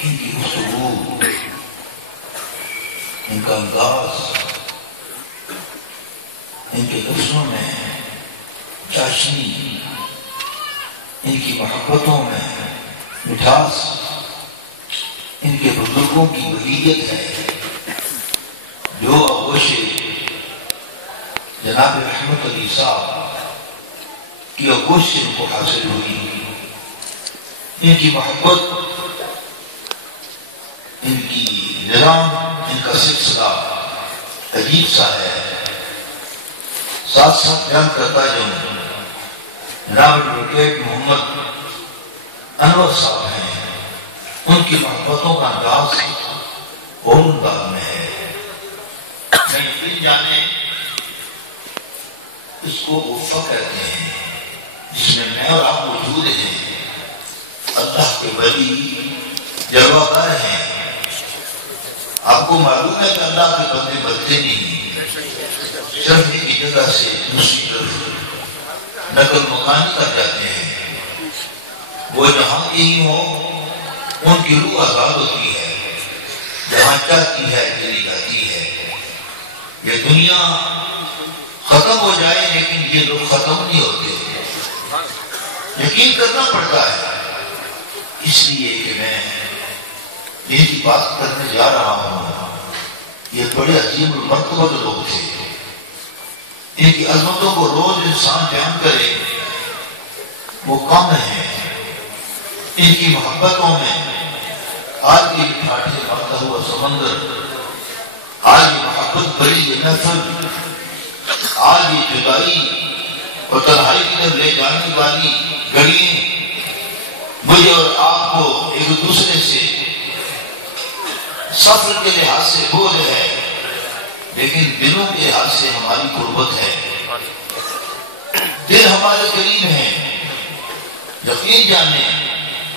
ان کی گفتگو، ان کا انداز، ان کے لفظوں میں چاشنی، ان کی محبتوں میں مٹھاس، ان کے بزرگوں کی ولیت ہے جو آغوش جناب رحمت علی صاحب کی آغوش سے ان کو حاصل ہوئی۔ ان کی محبت، ان کی نظام، ان کا سلسلہ عجیب سا ہے۔ ساتھ ساتھ بیان کرتا جاؤں، جناب ایڈوکیٹ محمد انور صاحب ہیں، ان کی محبتوں کا انداز اور انداز میں ہے۔ میں یقین جانے اس کو وفا کہتے ہیں جس میں میں اور آپ موجود ہیں۔ اللہ کے ولی جلوہ گر ہیں۔ آپ کو معلوم ہے کہ اللہ کے بندے بدلتے نہیں، چڑھنے کی جگہ سے دوسری طرف نقل مکانی کر جاتے ہیں۔ وہ جہاں کے ہی ہوں، ان کی روح آزاد ہوتی ہے، جہاں چاہتی ہے چلی جاتی ہے۔ یہ دنیا ختم ہو جائے لیکن یہ لوگ ختم نہیں ہوتے، یقین کرنا پڑتا ہے۔ اس لیے کہ میں ان کی بات کرنے جا رہا ہوں، یہ بڑے عظیم المرتبہ لوگ تھے۔ ان کی عظمتوں کو روز انسان بیان کرے وہ کم ہے۔ ان کی محبتوں میں آج یہ ٹھاٹھے بڑھتا ہوا سمندر، آج یہ محبت بڑی یہ محفل، آج یہ جدائی اور تنہائی کی طرف لے جانے والی گھڑیاں مجھے اور آپ کو ایک دوسرے سے سفر کے لحاظ سے بول ہے، لیکن دلوں کے لحاظ سے ہماری قربت ہے۔ دل ہمارے قریب ہیں۔ یقین جانے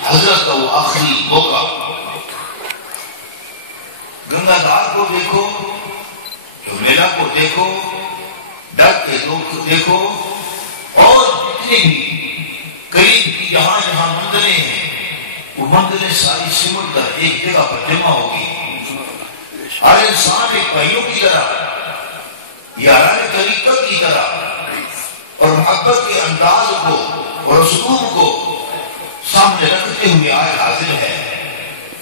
حضرت کا وہ آخری موقع، گنگا دھار کو دیکھو، میلا کو دیکھو، ڈگ کے لوگ کو دیکھو، اور جتنے بھی قریب کی جہاں جہاں منزلیں ہیں وہ منزلیں ساری سمٹ کر ایک جگہ پر جمع ہوگی۔ ہر انسان ایک بھائیوں کی طرح، یاران طریقت کی طرح اور محبت کے انداز کو اور اسلوب کو سامنے رکھتے ہوئے آئے حاضر ہے۔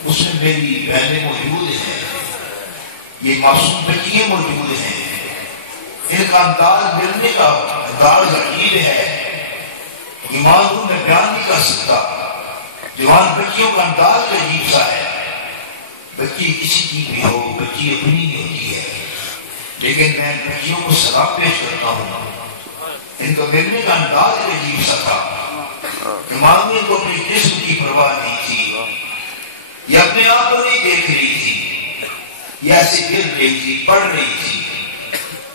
اس میں میری بہنیں موجود ہیں، یہ معصوم بچیاں موجود ہیں۔ ان کا انداز ملنے کا انداز عجیب ہے، ایمان کو میں بیان نہیں کر سکتا۔ جوان بچیوں کا انداز عجیب سا ہے۔ بچی کسی کی بھی ہو، بچی اپنی ہی ہوتی ہے، لیکن میں بچیوں کو سلام پیش کرتا ہوں۔ ان کا ملنے کا انداز عجیب سا تھا۔ ایمان کو اپنے جسم کی پرواہ نہیں تھی، یہ اپنے آپ کو نہیں دیکھ رہی تھی، یہ ایسے گر رہی تھی، پڑھ رہی تھی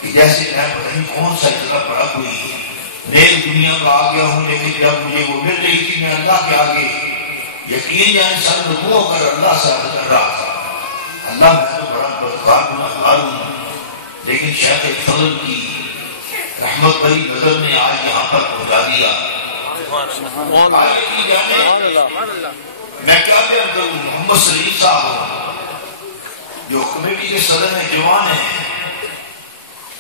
کہ جیسے میں پتہ نہیں کون سا اتنا بڑا کوئی نئی دنیا کا آ گیا ہوں، لیکن جب مجھے وہ مل رہی تھی میں اللہ کے آگے یقین جائے سر نمو ہو کر اللہ سے عرض کر رہا تھا، اللہ میں تو بڑا بدکار گناہگار ہوں، لیکن شیخ فضل کی رحمت بھری نظر نے آج یہاں پر پہنچا دیا۔ میں کیا بیان کروں، محمد سلیم صاحب جو کمیٹی کے صدر ہیں، جوان ہیں،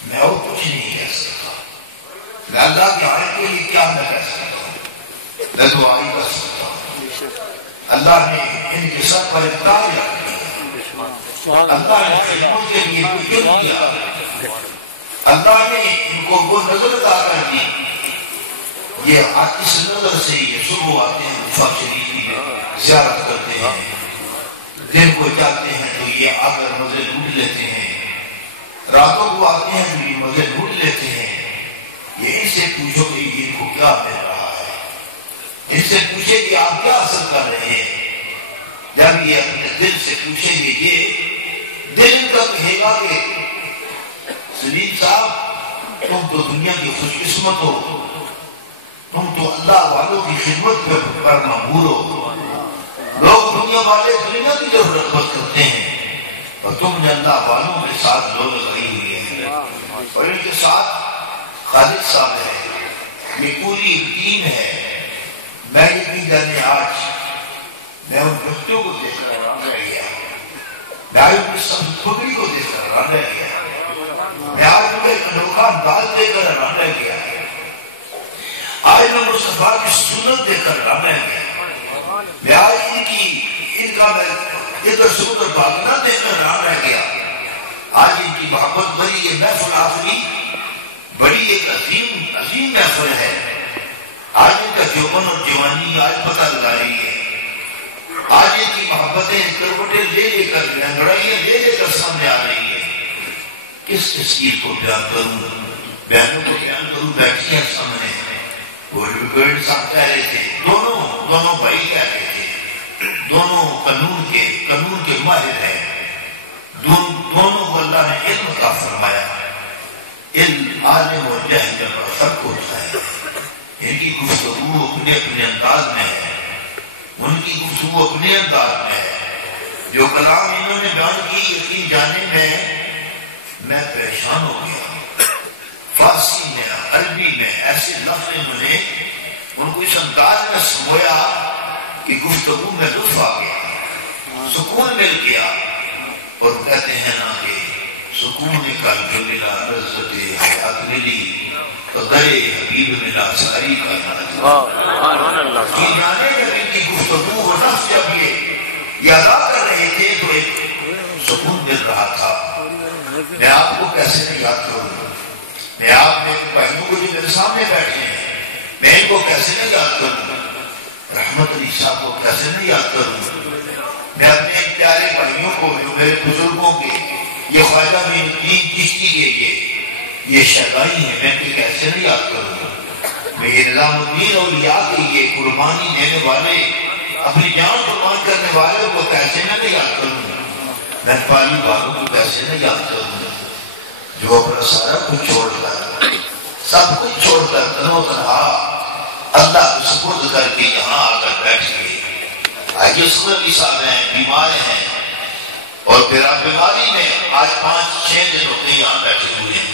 میں اور کچھ نہیں کہہ سکتا۔ میں اللہ کے آنے کے لیے کیا میں کہہ سکتا ہوں، میں دعائی کر سکتا ہوں۔ اللہ نے ان کے سر پر ایک تاج رکھ دیا، اللہ نے خدمت کے لیے کوئی علم کیا، اللہ نے ان کو وہ نظر عطا کر دی۔ یہ اس نظر سے یہ صبح آتے ہیں، مصعب شریف کی زیارت کرتے ہیں، دن کو جاتے ہیں تو یہ آ کر مزے لوٹ لیتے ہیں، راتوں کو آتے ہیں تو یہ مزے لوٹ لیتے ہیں۔ یہ ان سے پوچھو کہ ان کو کیا مل رہا ہے، ان سے پوچھے کہ آپ کیا حاصل کر رہے ہیں۔ جب یہ اپنے دل سے پوچھیں گے، یہ دل ان کا کہے گا کہ سلیم صاحب تم تو دنیا کی خوش قسمت ہو، تم تو اللہ والوں کی خدمت پر مامور ہو۔ لوگ دنیا والے دنیا کی طرف رغبت کرتے ہیں اور تم نے اللہ والوں کے ساتھ لوگ لگائی ہوئی ہے، اور ان کے ساتھ خالد صاحب ہے، یہ پوری ٹیم ہے۔ میں یقین جانے آج میں ان بچوں کو دیکھ رہا ہوں، آج ان کی پگڑی کو دیکھ کر حیران رہ گیا، میں آج ان کا ایک انوکھا انداز دیکھ کر حیران رہ گیا، آج میں مصطفیٰ کی سنت دیکھ کر حیران رہ گیا، میں آج ان کا ادھر سے ادھر بھاگنا دیکھ کر حیران رہ گیا، آج ان کی محبت بڑی یہ محفل آخری بڑی ایک عظیم محفل ہے، آج ان کا جوبن اور جوانی آج پتہ لگا رہی ہے، آج ان کی محبتیں کروٹیں لے لے کر انگڑائیاں لے لے کر سامنے آ رہی ہے، کس تصویر کو بیان کروں، بیانوں کو بیان کروں، بیٹھی ہیں سامنے، گولڈ صاحب کہہ رہے تھے، دونوں بھائی کہہ رہے تھے، دونوں قانون کے ماہر ہیں، دونوں کو اللہ نے علم کا فرمایا، علم عالم اور جاہل میں بڑا فرق ہوتا ہے، ان کی گفتگو اپنے انداز میں ہے، ان کی گفتگو اپنے انداز میں ہے، جو کلام انہوں نے بیان کی یقین جانے میں پریشان ہو گیا، فارسی میں عربی میں ایسے لفظ انہوں نے ان کو اس انداز میں سمویا کہ گفتگو میں لطف آ گیا، سکون مل گیا، اور کہتے ہیں نا کہ سکون قلب ملا لذت حیات ملی تو درے حبیب ملا ساری کائنات، یہ جانے جب ان کی گفتگو اور نفس جب یہ ادا کر رہے تھے تو ایک سکون مل رہا تھا۔ میں آپ کو کیسے نہیں یاد کروں، میں آپ میرے بھائیوں کو جو میرے سامنے بیٹھے ہیں میں ان کو کیسے نہیں یاد کروں، رحمت علی صاحب کو کیسے نہیں یاد کروں، میں اپنے پیارے بھائیوں کو جو میرے بزرگوں کے یہ خواجہ معین الدین چشتی کے یہ شہدائی ہیں میں ان کیسے نہیں یاد کروں، میں یہ نظام الدین اولیاء کے یہ قربانی دینے والے اپنی جان قربان کرنے والے کو کیسے نہیں یاد کروں، میں پالی والوں کو کیسے نہیں یاد کروں، جو اپنا سارا کچھ چھوڑ کر سب کچھ چھوڑ کر تنو تنہا اللہ کو سپرد کر کے یہاں آ کر بیٹھ گئے۔ آئیے سنر علی صاحب ہیں، بیمار ہیں، اور پھر آپ بیماری میں آج 5-6 دن ہوتے یہاں بیٹھے ہوئے ہیں،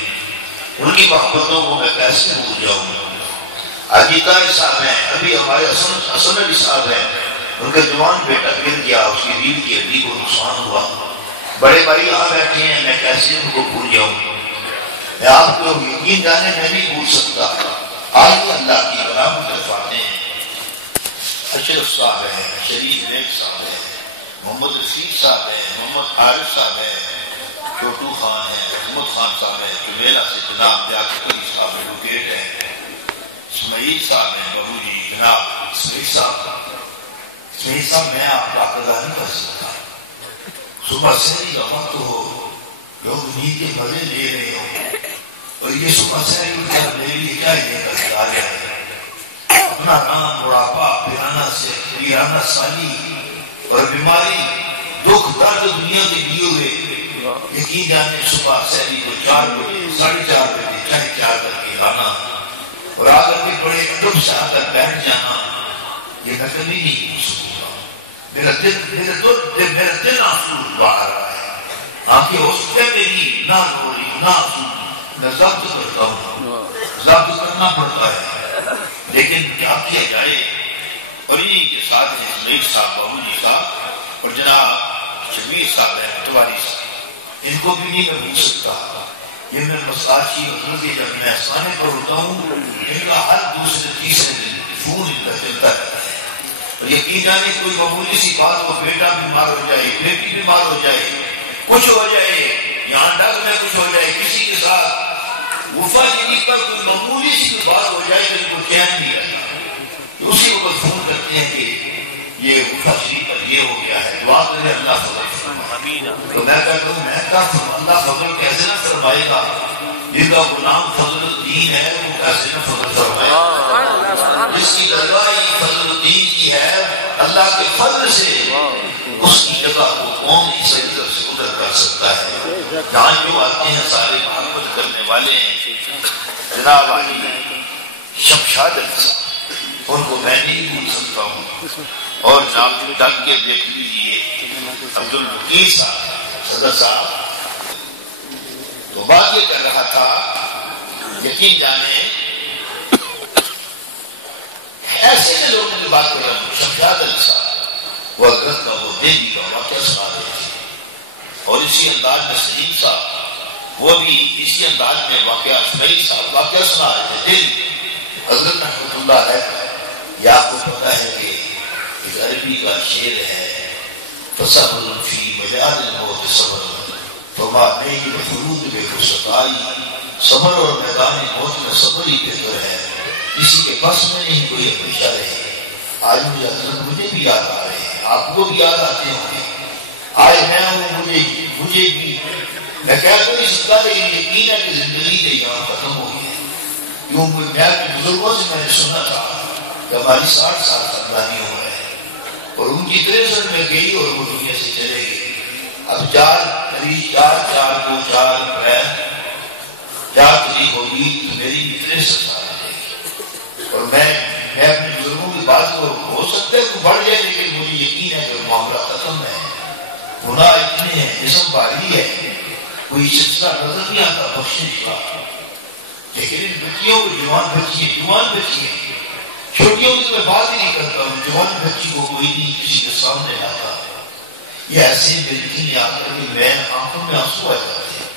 ان کی محبتوں کو میں کیسے بھول جاؤں۔ عجیتا علی صاحب ہیں، ابھی ہمارے حسن علی صاحب ہیں، ان کا جوان بیٹا گر گیا، اس کی ریڑھ کی ہڈی کو نقصان ہوا، بڑے بھائی یہاں بیٹھے ہیں، میں کیسے ان کو بھول جاؤں، میں آپ کو یقین جانے میں نہیں بھول سکتا۔ آئیے اللہ کی غلام طرف آتے ہیں، اشرف صاحب ہیں، شریف نیک صاحب ہیں، محمد رفیق صاحب ہیں، محمد عارف صاحب ہیں، چھوٹو خان ہیں، محمد خان صاحب ہیں، کمیلا سے جناب لیاقت علی صاحب ایڈوکیٹ ہیں، اسماعیل صاحب ہیں، بابو جی جناب اسماعیل صاحب میں آپ کا ادا نہیں کر سکتا، صبح سے ہی وقت ہو، لوگ نیند کے مزے لے رہے ہوں، اور یہ صبح سے میرے لیے کیا ہے، اپنا نام بڑھاپا پیرانہ سالی اور بیماری دکھ درد دنیا کے لیے ہوئے، یقین جانے صبح سہری کو 4 بجے 4:30 بجے چائے 4 کر کے لانا اور آ کر کے بڑے ادب سے آ کر بیٹھ جانا، یہ میں کبھی نہیں ہو سکتا، میرا دل آنسو بہا رہا ہے، آنکھیں ہوستے میری نہ رو رہی نہ آنسو، میں ضبط کرتا ہوں، ضبط کرنا پڑتا ہے، لیکن کیا کیا جائے۔ اور انہیں کے ساتھ ہیں اسماعیل صاحب بابو جی صاحب اور جناب شبیر صاحب ہیں پٹواری صاحب، ان کو بھی نہیں میں بھول سکتا، یہ میں مساجی حضرت جب میں آسانے پر ہوتا ہوں ان کا ہر دوسرے تیسرے دن فون ان کا چلتا رہتا ہے، اور یقین جانے کوئی معمولی سی بات کو بیٹا بیمار ہو جائے، بیٹی بیمار ہو جائے، کچھ ہو جائے، یہاں ڈگ میں کچھ ہو جائے، کسی کے ساتھ وفا جنی پر کوئی معمولی سی بات ہو جائے تو ان کو چین نہیں رہتا، تو اسی وقت فون کرتے ہیں کہ یہ وفا شریف پر یہ ہو گیا ہے، دعا کریں اللہ فضل فرمائے، تو میں کہتا ہوں میں کیا اللہ فضل کیسے نہ فرمائے گا، جن کا غلام فضل الدین ہے وہ کیسے نہ فضل فرمائے گا، جس کی درگاہ فضل الدین کی ہے اللہ کے فضل سے اس کی جگہ کو کون اس ادھر سے ادھر کر سکتا ہے، جہاں جو آتے ہیں سارے محبت کرنے والے ہیں، جناب علی شمشاد ان کو میں نہیں بھول سکتا ہوں، اور جناب ڈگ کے دیکھ لیجیے عبد الوکیل صاحب صدر صاحب، تو بات یہ کر رہا تھا یقین جانے ایسے میں لوگوں کی بات کر رہا ہوں، شمشاد علی صاحب وہ حضرت کا وہ دیوی کا واقعہ سنا رہے تھے، اور اسی انداز میں سلیم صاحب وہ بھی اسی انداز میں واقعہ اسماعیل صاحب واقعہ سنا رہے تھے. حضرت رحمۃ اللہ ہے. یہ آپ کو پتا ہے کہ ایک عربی کا شعر ہے فصبر فی میدان الموت صبر فما نہیں فرود بے فرصتائی. صبر اور میدان موت میں صبر ہی بہتر ہے، کسی کے بس میں نہیں کوئی ہمیشہ رہے. آج مجھے حضرت مجھے بھی یاد آ رہے ہیں، آپ کو بھی یاد آتے ہوں گے. آج میں ہوں مجھے بھی میں کہہ تو نہیں سکتا لیکن یقین ہے کہ زندگی کے یہاں ختم ہو گئی ہے. کیوں میں اپنے بزرگوں سے میں نے سنا تھا کہ ہماری 60 سال خاندانی ہو رہے ہیں اور ان کی 63 میں گئی اور وہ دنیا سے چلے گئی. اب 4 تاریخ ہوگی تو میری بھی 63 سال آ جائے گی. اور میں اپنے بزرگوں کی بات کو ہو سکتا ہے کہ بڑھ جائے لیکن مجھے یقین ہے کہ معاملہ ختم ہے. گناہ اتنے ہیں، جسم بھاری ہے، کوئی سلسلہ نظر نہیں آتا بخشش کا. لیکن ان بچیوں کو جوان بچی ہیں چھوٹیوں کی تو میں بات ہی نہیں کرتا ہوں. جوان بچی کو کوئی نہیں کسی کے سامنے لاتا. یہ ایسے ملتی نہیں آتا کہ میں آنکھوں میں آنسو آ جاتے ہیں.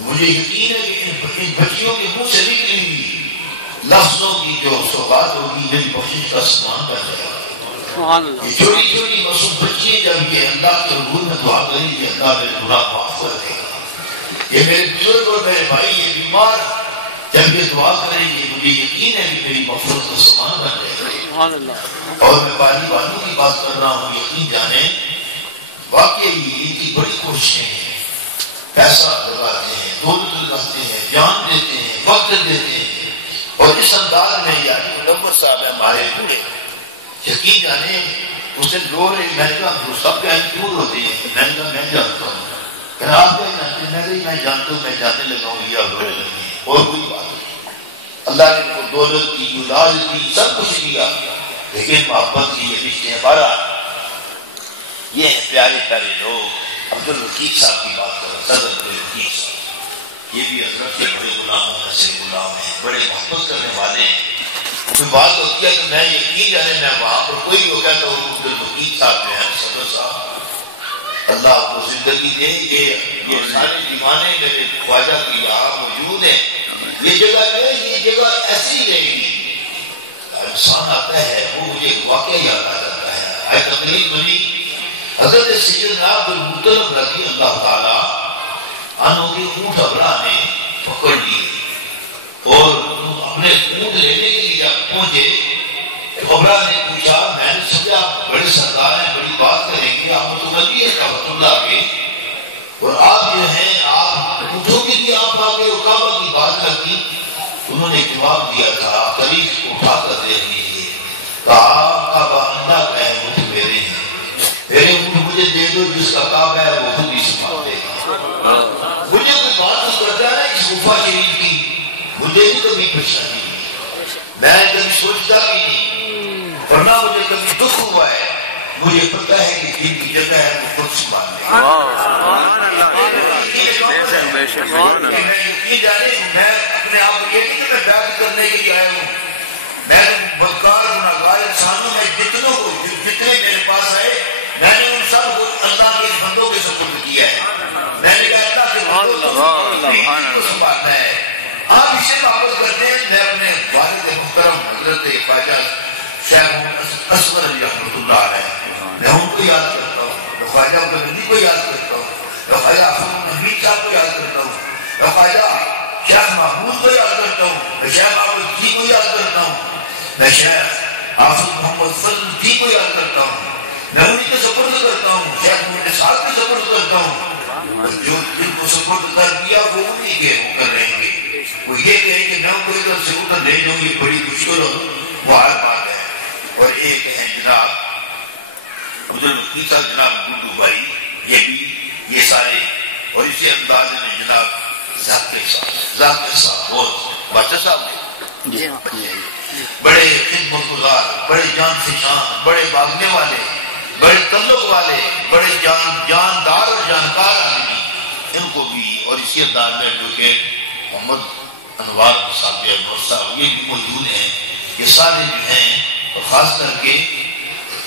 مجھے یقین ہے کہ ان بچیوں کے منہ سے نکلی ہوئی لفظوں کی جو سوغات ہوگی میری بخشش کا سامان بن جائے گا. یہ چھوٹی چھوٹی معصوم بچی جب یہ اللہ کے حضور میں دعا کریں گے اللہ میرے گناہ معاف کر دے گا. یہ میرے بزرگ اور میرے بھائی یہ بیمار جب یہ دعا کریں گے مجھے یقین ہے کہ میری مغفرت کا سامان بن جائے گا. اور میں بالی والوں کی بات کر رہا ہوں، یقین جانیں واقعی ان کی بڑی کوششیں ہیں. پیسہ لگاتے ہیں، دولت لگاتے ہیں، جان دیتے ہیں، وقت دیتے ہیں. اور اس انداز میں یعنی منور صاحب ہمارے بوڑھے یقین جانے اس نے رو رہے میں نے کہا سب کے دور ہوتے ہیں. میں نے کہا میں جانتا ہوں کہ آپ کیا جانتے ہیں. میں جانتا ہوں، میں جاننے لگا ہوں یہ رو رہے اور کوئی بات نہیں. اللہ نے ان کو دولت دی، اولاد دی، سب کچھ دیا لیکن محبت کی یہ رشتے ہمارا یہ ہیں پیارے پیارے لوگ. عبدالوکیل صاحب کی بات کریں، صدر عبدالوکیل صاحب یہ بھی حضرت کے بڑے غلام ہیں، ایسے غلام ہیں، بڑے محبت کرنے والے ہیں. کوئی بات ہوتی ہے تو میں یقین جانے میں وہاں پر کوئی بھی ہو گیا تو عبدالوکیل صاحب جو ہیں صدر صاحب اللہ آپ کو زندگی دے کہ یہ سارے دیوانے میرے خواجہ کی یہاں موجود ہیں. یہ جگہ جو ہے یہ جگہ ایسی ہی رہے گی. انسان آتا ہے وہ مجھے واقعہ یاد آ جاتا ہے. آج تقریب بنی حضرت سیدنا عبدالمطلب رضی اللہ تعالیٰ عنہ کے اونٹ ابرا نے پکڑ لیے اور اپنے اونٹ لینے کے لیے جب پہنچے تو ابرا نے پوچھا میں نے سمجھا آپ بڑے سردار ہیں، بڑی بات کریں گے، آپ متوجہ ہے کعبۃ اللہ کے اور آپ جو ہیں آپ اونٹوں کے لیے آپ آگے اور کعبہ کی بات کرتی. انہوں نے جواب دیا تھا قریب اٹھا کر دیکھ لیجیے. کہا کعبہ اللہ کا ہے، اونٹ میرے ہیں، میرے اونٹ مجھے دے دو، جس کا کعبہ ہے وہ خود ہی سنبھال دے گا. مجھے کوئی بات کرتا ہے اس غفا شریف کی مجھے بھی کبھی پریشانی نہیں، میں کبھی سوچتا بھی نہیں، ورنہ مجھے کبھی دکھ ہوا ہے. مجھے پتا ہے کہ جن کی جگہ ہے وہ خود سنبھال دے گا. میں اپنے آپ یہ نہیں کہ میں بیعت کرنے کے لیے آیا ہوں. میں بدکار گناہگار انسانوں میں جتنے میرے پاس آئے میں نے ان سب کو اللہ کے بندوں کے سپرد کیا ہے. میں نے کہا اللہ کے بندوں کو سنبھالنا ہے. آپ اس سے محبت کرتے ہیں. میں اپنے والد محترم حضرت خواجہ شیخ اصغر علی رحمۃ اللہ علیہ میں ان کو یاد کرتا ہوں، میں خواجہ عبدالغنی کو یاد کرتا ہوں، میں خواجہ حمید صاحب کو یاد کرتا ہوں، میں خواجہ شیخ محمود کو یاد کرتا ہوں، میں شیخ محمد جی کو یاد کرتا ہوں، میں شیخ آفت محمد فضل جی کو یاد کرتا ہوں. میں انہیں کو سپرد کرتا ہوں، شیخ محمد صاحب کو سپرد کرتا ہوں. جو جن کو سپرد کر دیا وہ انہیں کے ہو کر رہیں گے. وہ یہ کہیں کہ میں ان کو ادھر سے ادھر لے جاؤں یہ بڑی مشکل ہو وہ ہر بات ہے. اور ایک ہے جناب عبدالوکیل صاحب، جناب گڈو بھائی، یہ بھی یہ سارے اور اسی انداز میں جناب ذاکر صاحب بہت بادشاہ صاحب نے بڑے خدمت گزار، بڑے جان فشان، بڑے بھاگنے والے، بڑے تعلق والے، بڑے جاندار اور جانکار آدمی. ان کو بھی اور اسی انداز میں جو کہ محمد انوار صاحب یہ بھی موجود ہیں. یہ سارے جو ہیں اور خاص کر کے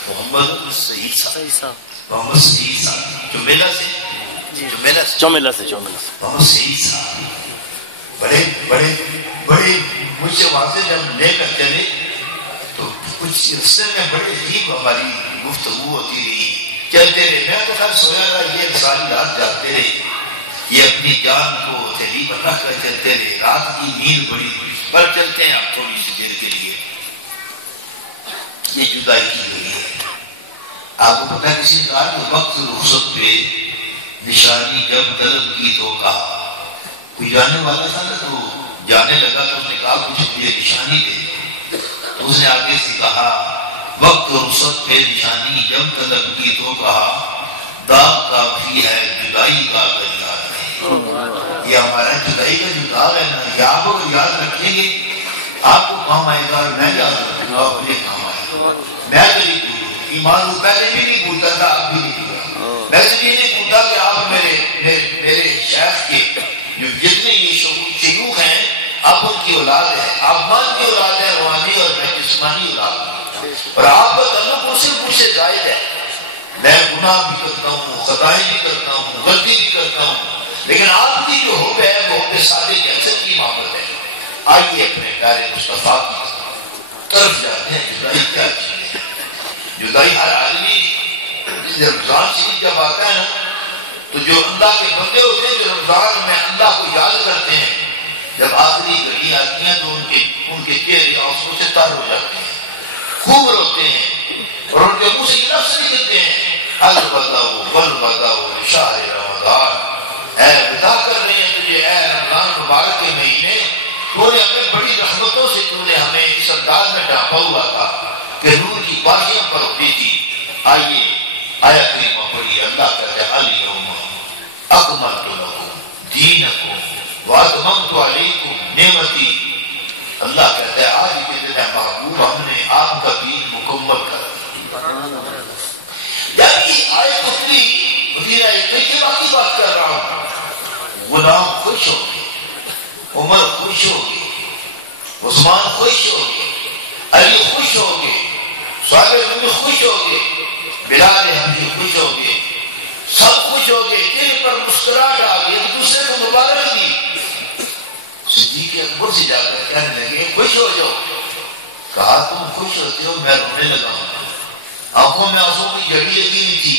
محمد سعید صاحب جو میلا سے چومیلا سے بہت صحیح تھا. بڑے بڑے بڑے مجھ سے وہاں سے جب لے کر چلے تو کچھ رستے میں بڑے عجیب ہماری گفتگو ہوتی رہی. چلتے رہے, میں تو خیر سویا رہا, یہ ساری رات جاگتے رہے, یہ اپنی جان کو تحریک پر رکھ کر چلتے رہے. رات کی نیند بڑی پر چلتے ہیں آپ تھوڑی سی دیر کے لیے. یہ جدائی کی گئی ہے. آپ کو پتا کسی نے کہا کہ وقت رخصت پہ نشانی جب طلب کی تو کہا. کوئی جانے والا تھا نا, تو جانے لگا تو اس نے کہا کچھ مجھے نشانی دے. تو اس نے آگے سے کہا وقت رخصت پہ نشانی جب طلب کی تو کہا داغ کافی ہے جدائی کا گریہ ہے. یہ ہمارا جدائی کا جو داغ ہے نا, یہ آپ کو یاد رکھیں گے, آپ کو کام آئے گا, میں یاد رکھوں گا, اپنے کام آئے گا. میں کبھی ایمان ہوں, پہلے بھی نہیں بھولتا تھا, اب بھی نہیں بھولا. میں سے یہ نہیں بھولتا کہ آپ میرے شیخ کے جو جتنے یہ شیوخ ہیں آپ ان کی اولاد ہے, آپ مان کی اولاد ہے, روحانی اور میں جسمانی اولاد ہوں, اور آپ کا تعلق صرف مجھ سے زائد ہے. میں گناہ بھی کرتا ہوں, خطائیں بھی کرتا ہوں, غلطی بھی کرتا ہوں, لیکن آپ کی جو حب ہے وہ حب صادق حضرت کی محبت ہے. آئیے اپنے پیارے مصطفیٰ کی طرف جاتے ہیں. جدائی کیا چیز ہے؟ جدائی ہر آدمی رمضان شریف جب آتا ہے نا, تو جو اللہ کے بندے ہوتے ہیں جو رمضان میں اللہ کو یاد کرتے ہیں, جب آخری گھڑی آتی ہیں تو ان کے چہرے آنسوں سے تر ہو جاتے ہیں, خوب روتے ہیں, اور ان کے منہ سے یہ لفظ نکلتے ہیں البداؤ والبداؤ شاہ رمضان. اے بتا کر رہے ہیں تجھے اے رمضان مبارک کے مہینے, تو نے ہمیں بڑی رحمتوں سے تو نے ہمیں اس انداز میں ڈھانپا ہوا تھا کہ نور کی باشیاں پر ہوتی تھی. آئیے آیا کریمہ پڑھی. اللہ کہتے ہیں الیوم اکملت لکم دینکم واتممت علیکم نعمتی. اللہ کہتا ہے آج کے دن محبوب ہم نے آپ کا دین مکمل کر دیا. یعنی آیت اتری مدینہ طیبہ کی بات کر رہا ہوں. غلام خوش ہو گئے, عمر خوش ہو گئے, عثمان خوش ہو گئے, علی خوش ہو گئے, صحابہ بھی خوش ہو گئے, بلال حبشی خوش ہو گئے, سب خوش ہو گئے. دل پر مسکراہٹ آ گئی, ایک دوسرے کو مبارک دی. صدیق اکبر سے جا کر کہنے لگے خوش ہو جاؤ. کہا تم خوش ہوتے ہو, میں رونے لگا ہوں. آنکھوں میں آنسوں کی جڑی لگی ہوئی تھی.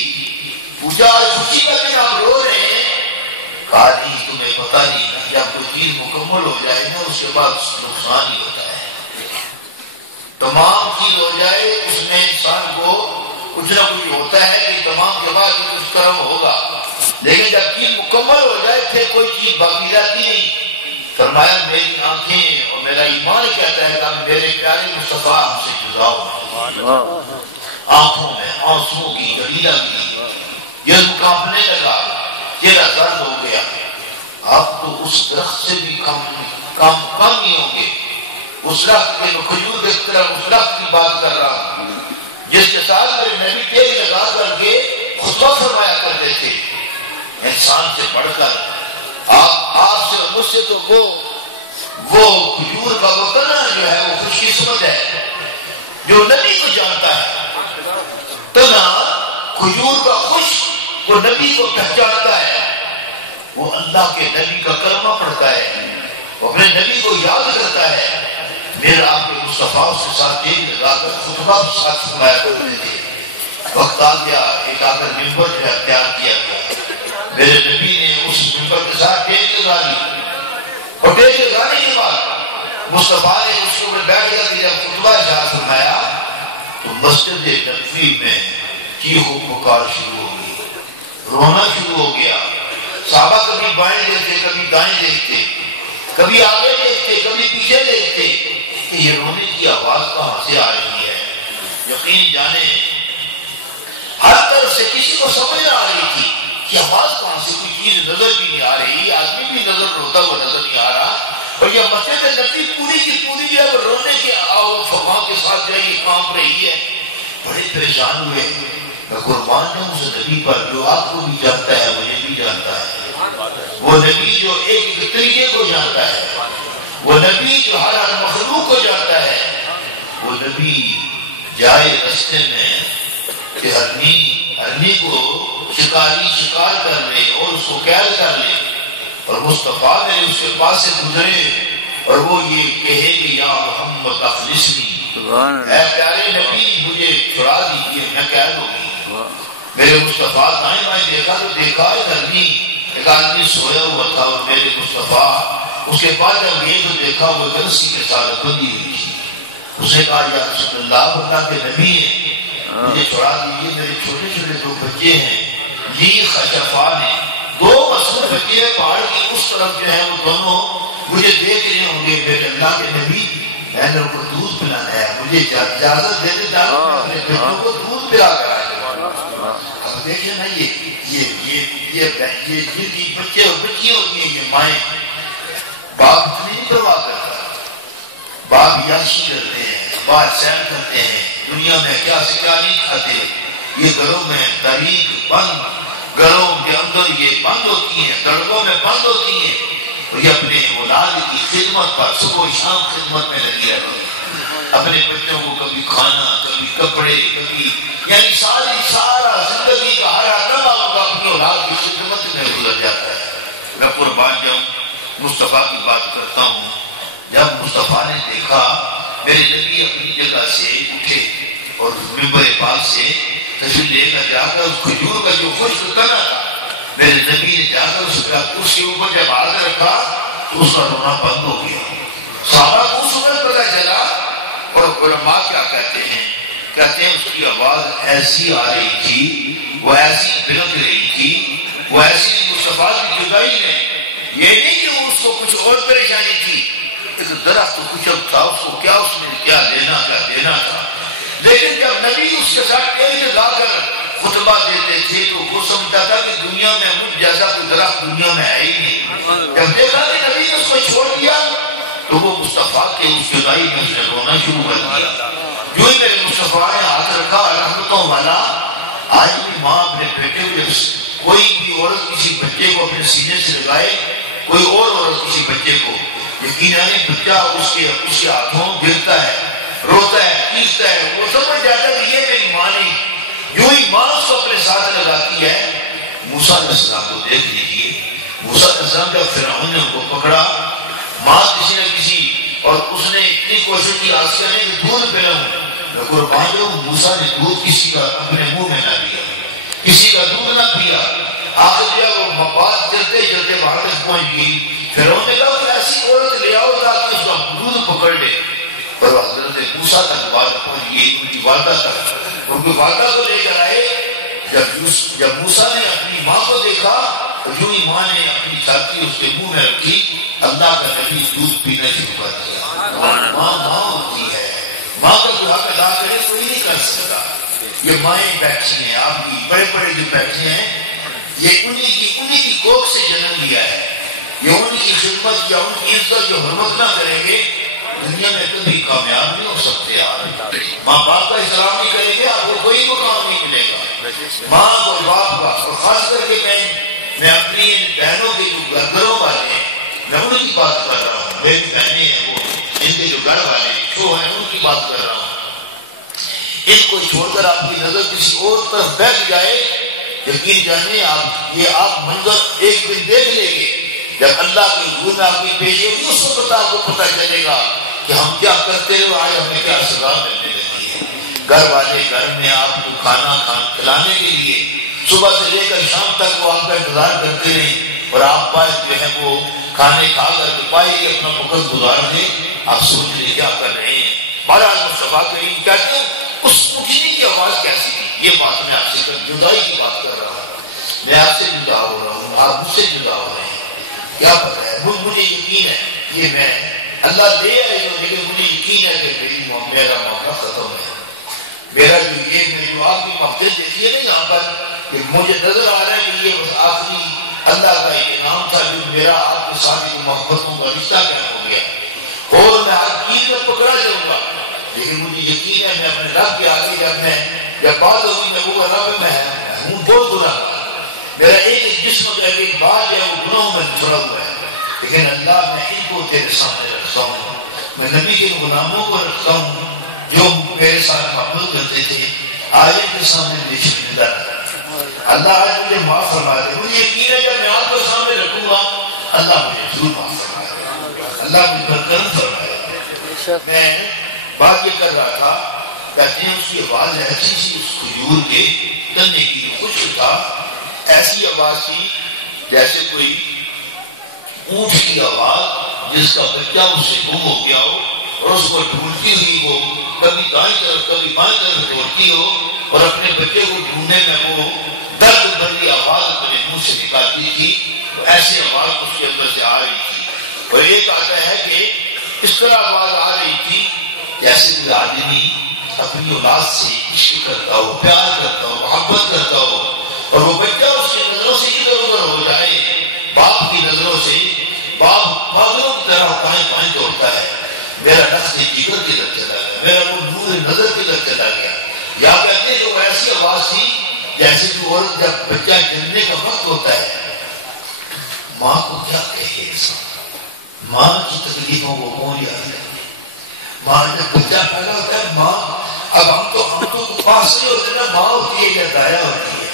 پوچھا آج خوشی کا دن آپ رو رہے ہیں؟ کہا نہیں, تمہیں پتہ نہیں نا, جب کوئی چیز مکمل ہو جائے نا اس کے بعد نقصان ہی ہوتا ہے. تمام چیز ہو جائے اس میں انسان کو کچھ نہ کچھ ہوتا ہے کہ تمام کے بعد کچھ کرم ہوگا, لیکن جب چیز مکمل ہو جائے پھر کوئی چیز باقی رہتی نہیں. فرمایا میری آنکھیں اور میرا ایمان کہتا ہے کہ میرے پیارے مصطفیٰ ہم سے جدا ہو. آنکھوں میں آنسوں کی گڑی لگی, یہ کانپنے لگا, چہرہ درد ہو گیا. آپ تو اس درخت سے بھی کم نہیں ہوں گے. اس درخت کے کھجور کی طرح اس درخت کی بات کر رہا ہوں جس کے ساتھ میرے نبی تیل لگا کر کے خطبہ فرمایا کرتے تھے. انسان سے بڑھ کر آپ سے مجھ سے تو وہ کھجور کا وطن جو ہے وہ خوش قسمت ہے جو نبی کو جانتا ہے. تنا کھجور کا خوش وہ نبی کو پہچانتا ہے, وہ اللہ کے نبی کا کلمہ پڑھتا ہے, وہ اپنے نبی کو یاد کرتا ہے. میرا آپ کے مصطفیٰ کے ساتھ تیل لگا کر خطبہ کے ساتھ فرمایا کرتے تھے. وقت آ گیا, ایک آ کر ممبر جو ہے تیار کیا گیا. میرے نبی نے اس ممبر کے ساتھ تیل لگا لی, اور تیل لگانے کے بعد مصطفیٰ نے اس کو بیٹھ کر جب خطبہ ارشاد فرمایا تو مسجد نبوی میں چیخ و پکار شروع ہو گئی, رونا شروع ہو گیا. صحابہ کبھی بائیں دیکھتے, کبھی دائیں دیکھتے, کبھی آگے دیکھتے, کبھی پیچھے دیکھتے کہ یہ رونے کی آواز کہاں سے آ رہی ہے. یقین جانے ہر طرف سے کسی کو سمجھ نہ آ رہی تھی کہ آواز کہاں سے, کوئی چیز نظر بھی نہیں آ رہی, آدمی بھی نظر روتا ہوا نظر نہیں آ رہا, اور یہ مسجد نبوی پوری کی پوری جو ہے وہ رونے کے آؤ فغاں کے ساتھ جو ہے یہ کانپ رہی ہے. بڑے پریشان ہوئے. میں قربان ہوں اس نبی پر جو آپ کو بھی جانتا ہے, مجھے بھی جانتا ہے. وہ نبی جو ایک طریقے کو جانتا ہے, وہ نبی جو ہر مخلوق کو جانتا ہے, وہ نبی جائے رستے میں کہ ہرنی کو شکاری شکار کر لے اور اس کو قید کر لے اور مصطفیٰ نے اس کے پاس سے گزرے اور وہ یہ کہے کہ یا محمد اخلصنی، اے پیارے نبی مجھے چھڑا دیجیے، میں قید ہو گئی۔ میرے مصطفیٰ دائیں بائیں دیکھا تو دیکھا ایک آدمی سویا ہوا تھا اور میرے مصطفیٰ اس کے بعد جب یہ تو دیکھا وہ رسی کے ساتھ بندھی ہوئی تھی۔ اس نے کہا یا رسول اللہ، اللہ کے نبی ہیں، مجھے چھڑا دیجیے، میرے چھوٹے چھوٹے دو بچے ہیں، لی خشفان ہیں، دو مسئول بچے ہیں پہاڑ کی اس طرف جو ہے وہ دونوں مجھے دیکھ رہے ہوں گے، میرے اللہ کے نبی میں نے ان کو دودھ پلانا ہے، مجھے اجازت دے دے جاؤ اپنے بچوں کو دودھ پلا کر آئے۔ اب دیکھیں نا یہ جن کی بچے اور بچیاں ہوتی ہیں یہ مائیں، باپ اتنی نہیں پرواہ کرتا، باپ یاشی کرتے ہیں، باہر سیر کرتے ہیں، دنیا میں کیا سے کیا نہیں کھاتے، یہ گھروں میں تاریخ بند، گھروں کے اندر یہ بند ہوتی ہیں، سڑکوں میں بند ہوتی ہیں، اور یہ اپنے اولاد کی خدمت پر صبح و شام خدمت میں لگی رہتی ہے، اپنے بچوں کو کبھی کھانا، کبھی کپڑے، کبھی یعنی سارا زندگی کا ہر لمحہ اپنی اولاد کی خدمت میں گزر جاتا ہے۔ میں قربان جاؤں، مصطفیٰ کی بات کرتا ہوں، جب مصطفیٰ نے دیکھا میرے نبی اپنی جگہ سے اٹھے اور منبر پاک سے تشریف لے کر جا کر اس کھجور کا جو خشک کرنا تھا میرے نبی نے جا کر اس کے اوپر جب ہاتھ رکھا تو اس کا رونا بند ہو گیا۔ صحابہ کو اس وقت پتہ چلا، اور علماء کیا کہتے ہیں اس کی آواز ایسی آ رہی تھی، وہ ایسی بلند رہی تھی، وہ ایسی مصطفیٰ کی جدائی میں، یہ نہیں کہ اس کو کچھ اور پریشانی تھی، ایک درخت کچھ اب تھا، اس کو کیا اس میں کیا دینا تھا، لیکن جب نبی اس کے ساتھ ایک لگا کر خطبہ دیتے تھے تو وہ سمجھتا تھا کہ دنیا میں مجھ جیسا کوئی درخت دنیا میں ہے ہی نہیں۔ جب دیکھا کہ نبی نے اس کو چھوڑ دیا تو وہ مصطفیٰ کے اس جدائی میں اس نے رونا شروع کر دیا۔ جو ہی میرے مصطفیٰ نے ہاتھ رکھا رحمتوں والا، آج بھی ماں اپنے بیٹے کو، کوئی بھی عورت کسی بچے کو اپنے سینے سے لگائے، کوئی اور عورت کسی بچے کو، یقیناً بچہ اس کے ہاتھوں گرتا ہے، روتا ہے، پیستا ہے، وہ سمجھ جاتا ہے کہ یہ میری ماں نہیں۔ جو ہی ماں اس کو اپنے ساتھ لگاتی ہے، موسیٰ علیہ السلام کو دیکھ لیجیے، موسیٰ علیہ السلام جب فرعون نے ان کو پکڑا، ماں کسی نہ کسی، اور اس نے اتنی کوشش کی آسیہ نے کہ دودھ پلاؤں، میں قربان جاؤں، موسیٰ نے دودھ کسی کا اپنے منہ میں نہ لیا، کسی کا دودھ نہ پیا۔ آخر جو وہ بات چلتے چلتے وہاں تک پہنچ گئی، فرعون نے کہا کہ ایسی عورت لے آؤ تاکہ اس کا دودھ پکڑ لے، اور حضرت موسیٰ تک بات پہنچ گئی، ان کی والدہ تک، ان کی والدہ کو لے کر آئے۔ جب موسیٰ نے اپنی ماں کو دیکھا تو جو ہی ماں نے اپنی چھاتی اس کے منہ میں رکھی، اللہ کا نبی دودھ پینا شروع کر دیا۔ ماں ہوتی ہے، ماں کا جو حق ادا کرے کوئی نہیں کر سکتا۔ یہ مائیں بیٹھی ہیں، آپ کی بڑے بڑے جو بیٹھے ہیں، یہ انہی کی کوکھ سے جنم لیا ہے، یہ ان کی خدمت یا ان کی عزت جو حرمت نہ کریں گے دنیا میں کبھی کامیاب نہیں ہو سکتے۔ آپ ماں باپ کا احترام نہیں کریں گے، آپ کو کوئی مقام نہیں ملے گا۔ ماں اور باپ کا، اور خاص کر کے میں اپنی بہنوں کے جو گھروں والے ہیں، میں ان کی بات کر رہا ہوں، میری بہنیں ہیں وہ، ان کے جو گھر والے جو ہیں ان کی بات کر رہا ہوں۔ ان کو چھوڑ کر آپ کی نظر کسی اور طرف بیٹھ جائے، یقین جانے آپ منظر ایک دن دیکھ لیں گے، جب اللہ کے حضور میں آپ کی پیشی ہوگی اس وقت آپ کو پتہ چلے گا کہ ہم کیا کرتے ہیں، آج ہمیں کیا سزا ملنے لگی ہے۔ گھر والے گھر میں آپ کو کھانا کھلانے کے لیے صبح سے لے کر شام تک وہ آپ کا انتظار کرتے رہیں، اور آپ پائے جو ہے وہ کھانے کھا کر پائے اپنا وقت گزار دیں، آپ سوچ لیں کیا کر رہے ہیں۔ بہرحال مصطفیٰ کریم کہتے ہیں اس اٹھنے کی آواز کیسی تھی، یہ بات میں آپ سے جدائی کی بات کر رہا ہوں، میں آپ سے جدا ہو رہا ہوں، آپ مجھ سے جدا ہو رہے ہیں، کیا پتہ ہے، مجھے یقین ہے یہ میں اللہ دے آئے گا، لیکن مجھے یقین ہے کہ میرا معاملہ ختم ہے۔ میرا جو آپ کی مقصد دیکھیے نا یہاں پر، کہ مجھے نظر آ رہا ہے کہ یہ بس آخری اللہ کا انعام تھا جو میرا آپ کے ساتھ محبتوں کا رشتہ قائم ہو گیا، اور میں ہر چیز میں پکڑا جاؤں گا، لیکن مجھے یقین ہے میں اپنے رب کے آگے جب بات ہوگی میں وہ رب میں ہوں بہت برا، میرا ایک جسم کا ایک بال ہے وہ گناہوں میں چھڑا ہوا ہے، لیکن اللہ میں ان کو تیرے سامنے رکھتا ہوں، میں نبی کے غلاموں کو رکھتا ہوں جو میرے ساتھ محبت کرتے تھے، آج ان کے سامنے مجھے شرمندہ اللہ آج مجھے معاف فرما دے. مجھے یقین ہے جب میں آپ کو سامنے رکھوں گا اللہ مجھے ضرور معاف فرما دے, اللہ مجھ پر کرم فرمائے. میں بات یہ کر رہا تھا, کہتے ہیں اس کی آواز ایسی سی اس کھجور کے تنے کی خوش تھا, ایسی آواز تھی جیسے کوئی اونٹ کی آواز جس کا بچہ اس سے گم ہو گیا ہو اور اس کو ڈھونڈتی ہوئی وہ کبھی دائیں طرف کبھی بائیں طرف دوڑتی ہو اور اپنے بچے کو ڈھونڈنے میں وہ درد بھری آواز اپنے منہ سے نکالتی تھی. تو ایسی آواز اس کے اندر سے آ رہی تھی. اور ایک آتا ہے کہ اس طرح آواز آ رہی تھی جیسے کوئی آدمی اپنی اولاد سے عشق کرتا ہو, پیار کرتا ہو, محبت کرتا ہو, اور وہ بچہ اس کی نظروں سے ادھر ادھر ہو جائے, باپ کی نظروں سے, باپ پاگلوں کی طرح بائیں بائیں دوڑتا ہے, میرا نفس جگر کدھر چلا گیا, میرا وہ نور نظر کدھر چلا گیا. یا کہتے ہیں کہ وہ ایسی آواز تھی جیسے کہ عورت جب بچہ جننے کا وقت ہوتا ہے, ماں کو کیا کہے انسان, ماں کی تکلیفوں کو کون یاد ہے. ماں جب بچہ پیدا ہوتا ہے, ماں اب ہم تو پاس نہیں ہوتے نا, ماں ہوتی ہے یا دایا ہوتی ہے.